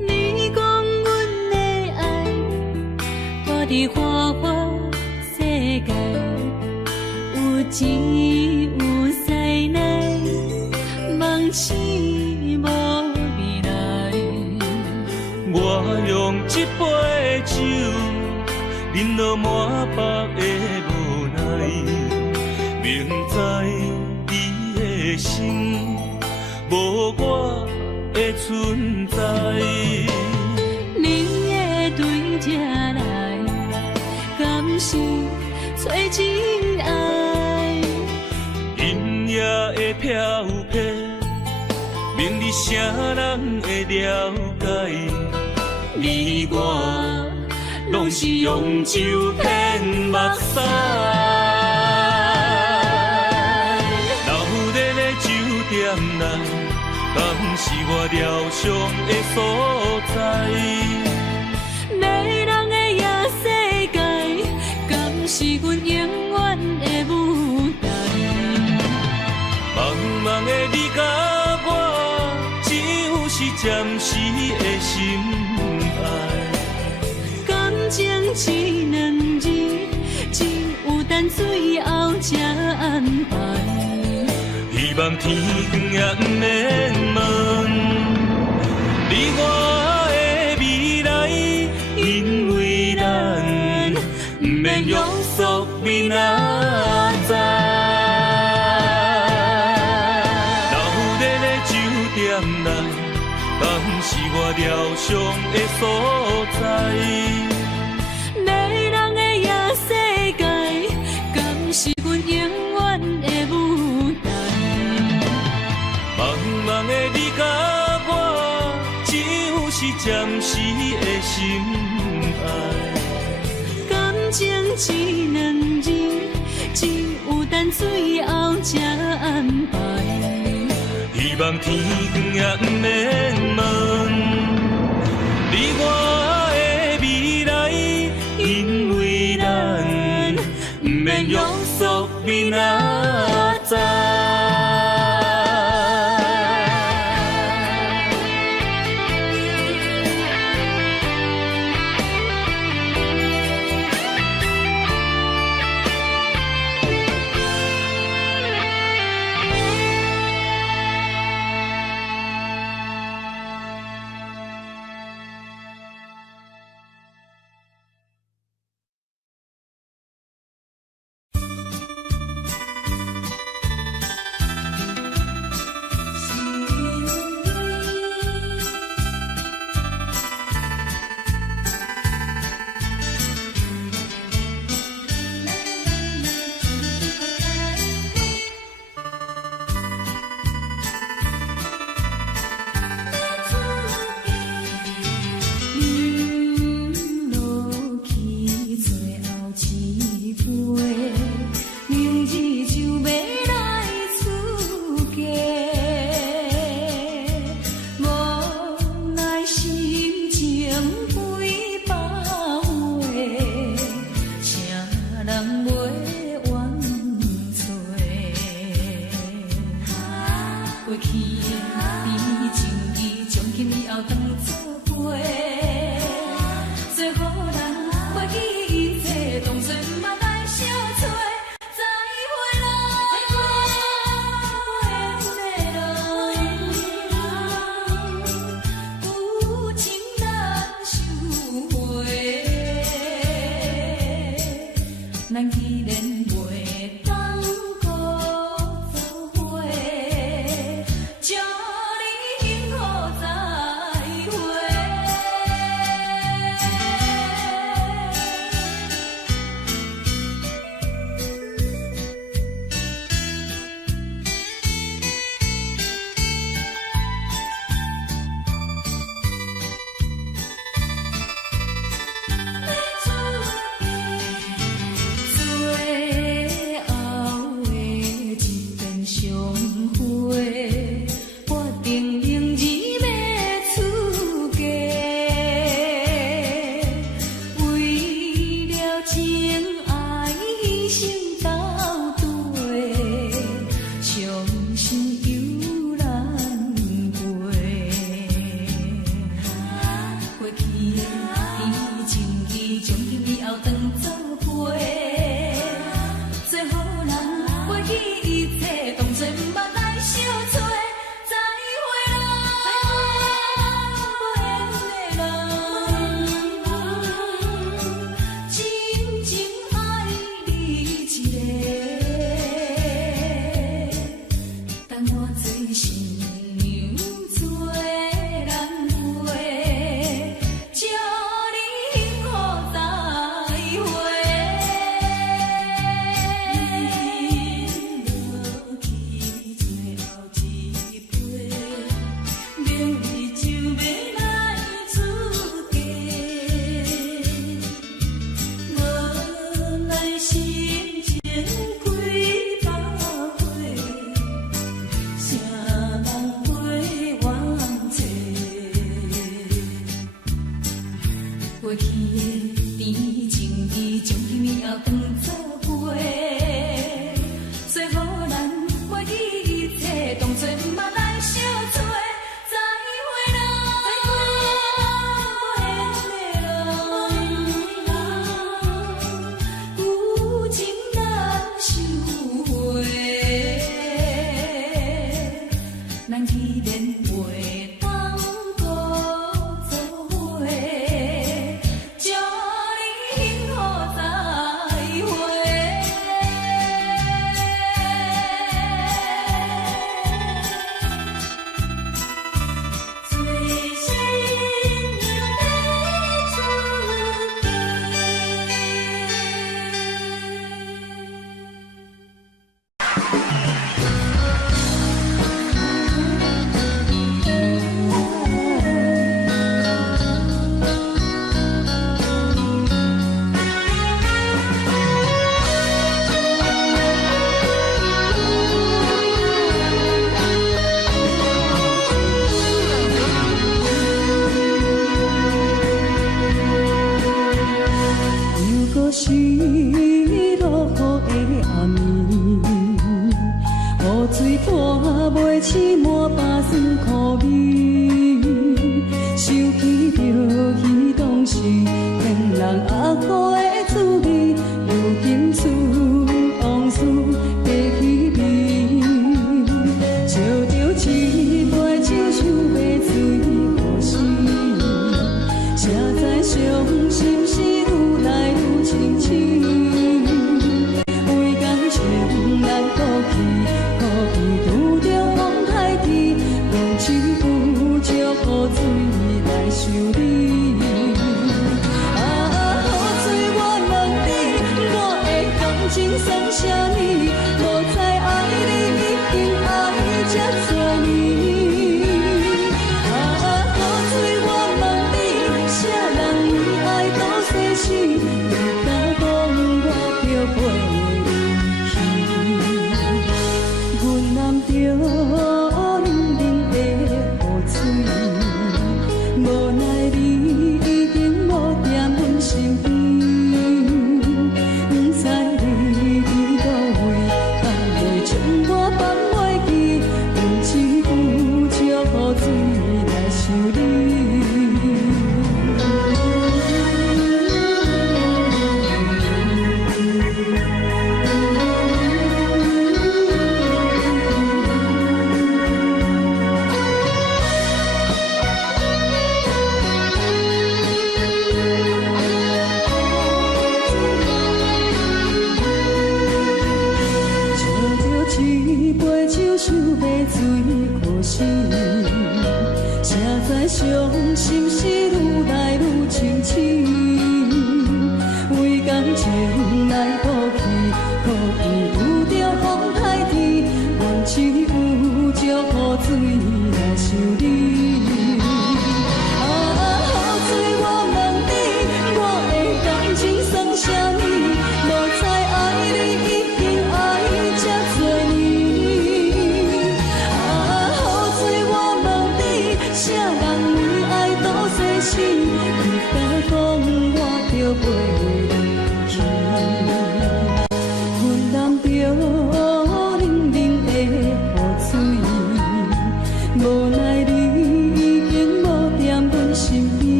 你讲阮的爱，住伫花花世界，有只有塞奶，梦醒无未来。我用一杯酒，饮落满腹的无奈，明知你的心无我的存在。你的对这来，敢是找真爱？音乐的飘飘，明日谁人会了解？你我拢是用酒骗目屎，流热的酒店内，敢是我疗伤的所在。迷人的夜世界，敢是阮永远的舞台？茫茫的你甲我，只有是暂时的心爱。感情只两字，只有等最后才安排。希望天光也不免问你我的未来，因为咱不免约束明仔载。流热的酒店内，敢是我疗伤的所在？迷人的夜世界，敢是阮永远的舞台？茫茫的你甲我，只有是暂时的心爱。感情只两字，只有等最后才安排。希望天光也不免问你我的未来，因为咱不免约束明仔载。过去的甜情意，从今以后当作陪。最好咱袂记一切，当作嘛来相找。再会啦，有情难收回。咱既然袂当搁做伙，祝你幸福再会。最后的一遍相会，我定仍然要出家。为了情爱牺牲到底，伤心犹难过。过去的甜情意，从今以后当作陪。最好人袂记一切，当作毋捌来相找。再会啦，真情爱你一个，等我做新娘做人陪，祝你幸福再会。过去的甜情意，从今以后当作陪。最好咱袂记一切，当作毋捌来相找。再会啦，有情难收回。咱既然袂当搁做伙，祝你幸福再会。做新娘要出家。又搁是落雨的暗暝，雨水拖袂起满巴酸苦味，想起着彼当时天人压苦的滋味，如今厝往事白稀微，笑着一杯酒想要醉予死，谁知伤心事愈来愈清醒，为感情难过去，可比拄着风台天，用手扶着雨水来修理。啊，雨水我想要水可惜，谁知伤心事愈来愈清醒。为感情来哭泣，可伊有着风台天，愿只有祝雨水来想你。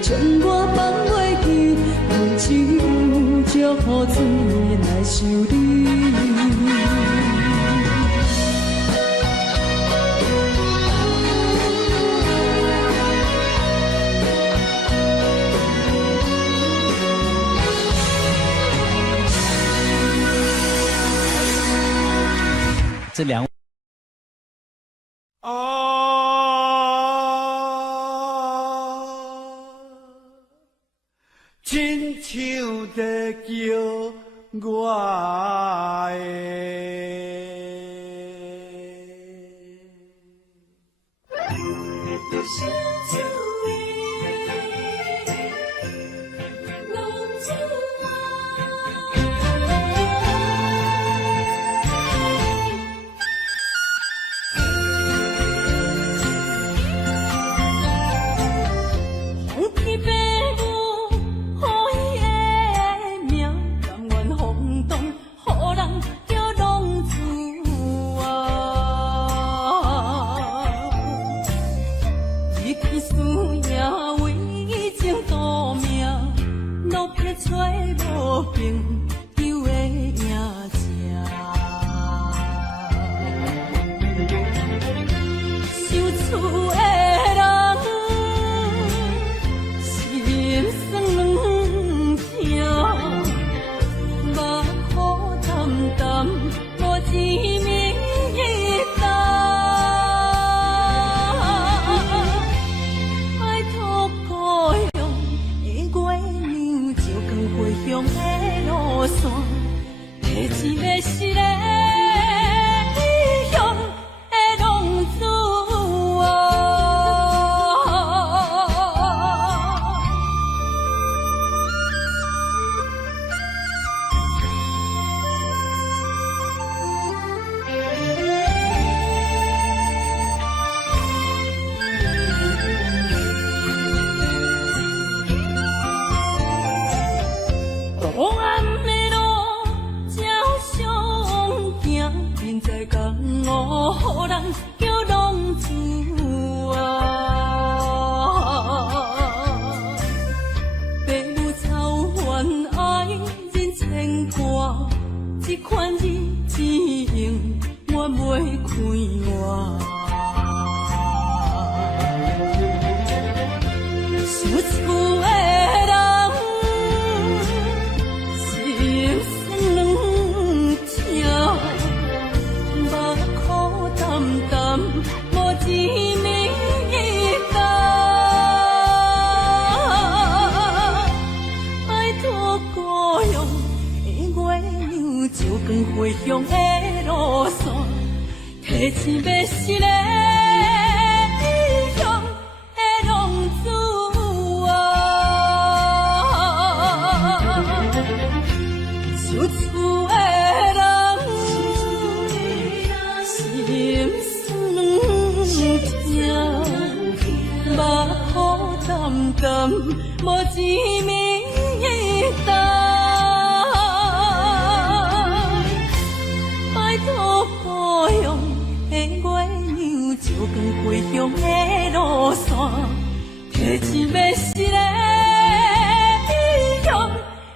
将我放袂记，阮只有祝雨水来想你。这两位。亲像在叫我想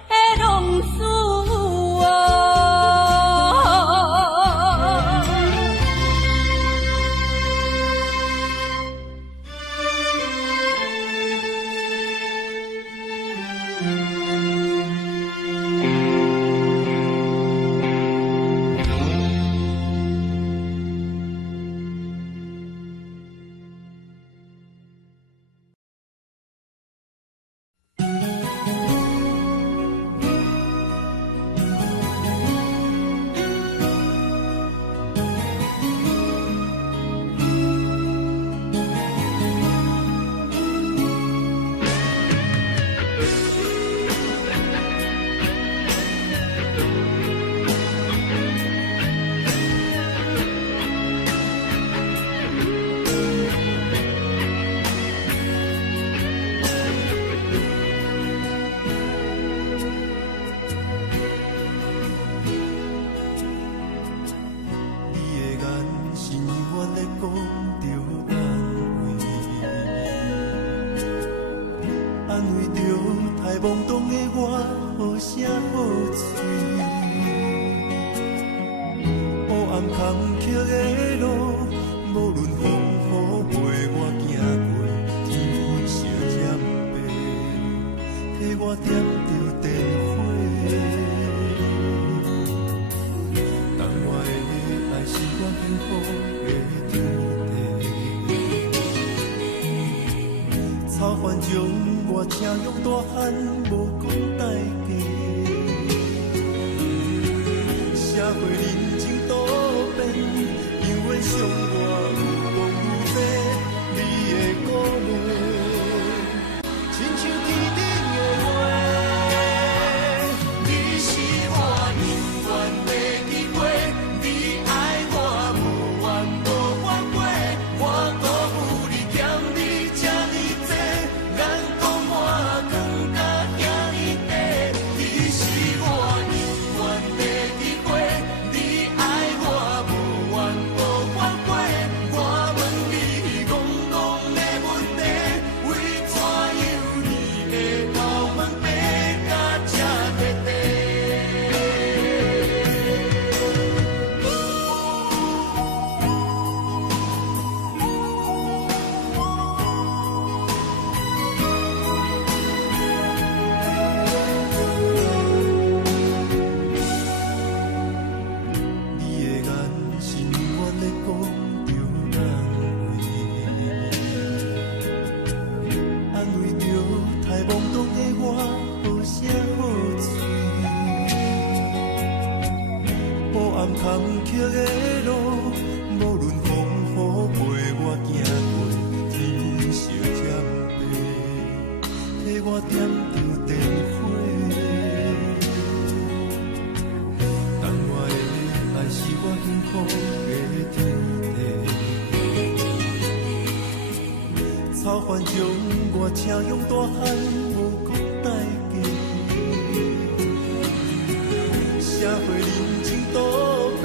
的浪子啊。崎的路，无论风雨陪我行过，天昏烧染白，替我点着灯火。等我的爱是我幸福的天地，草原将我请用大汉，无讲代价。社会人情多变，因为上我有讲有多，你的鼓励，亲像天顶的花。你是我永远的机会，你爱我无怨无反悔，我辜负你欠你这么多，眼光满光甲遐尼短。你是我永远的机会。你爱我无怨无反悔，我问你戆戆的问题，为怎样你的头毛白甲这块地？你的眼是永远在讲着安慰着太懵懂的我，好声好嘴。黑暗坎坷的路，无论风雨陪我行过，天昏烧染白，替我点着灯火。等我的爱是我幸福的天地，草原将我请用大汉，无讲代价。社会人情多变，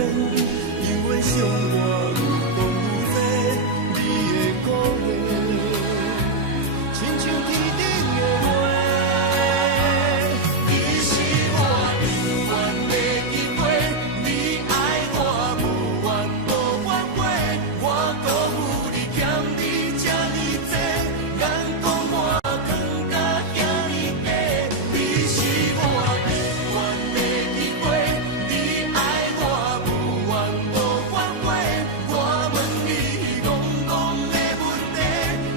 因为上我有讲有多，你的鼓励，亲像天顶的花。你是我永远的机会，你爱我无怨无反悔，我辜负你欠你这么多，眼光满光甲遐尼短。你是我永远的机会，你爱我无怨无反悔，我问你戆戆的问题，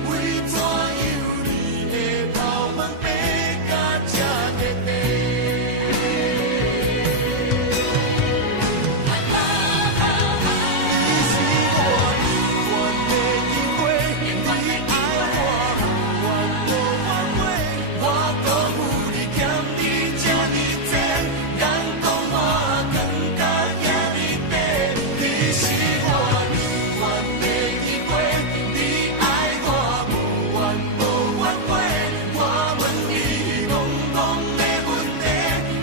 为怎样你的头毛白甲这块地？你是我永远的机会，你爱我无怨无反悔，我辜负你欠你这么多，眼光满光甲遐尼短。你是我永远的机会，你爱我无怨无反悔，我问你戆戆的问题，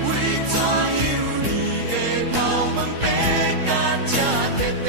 为怎样你的头毛白甲这块地？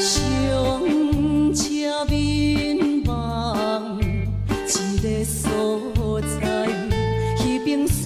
上车眠望一个所在，迄边山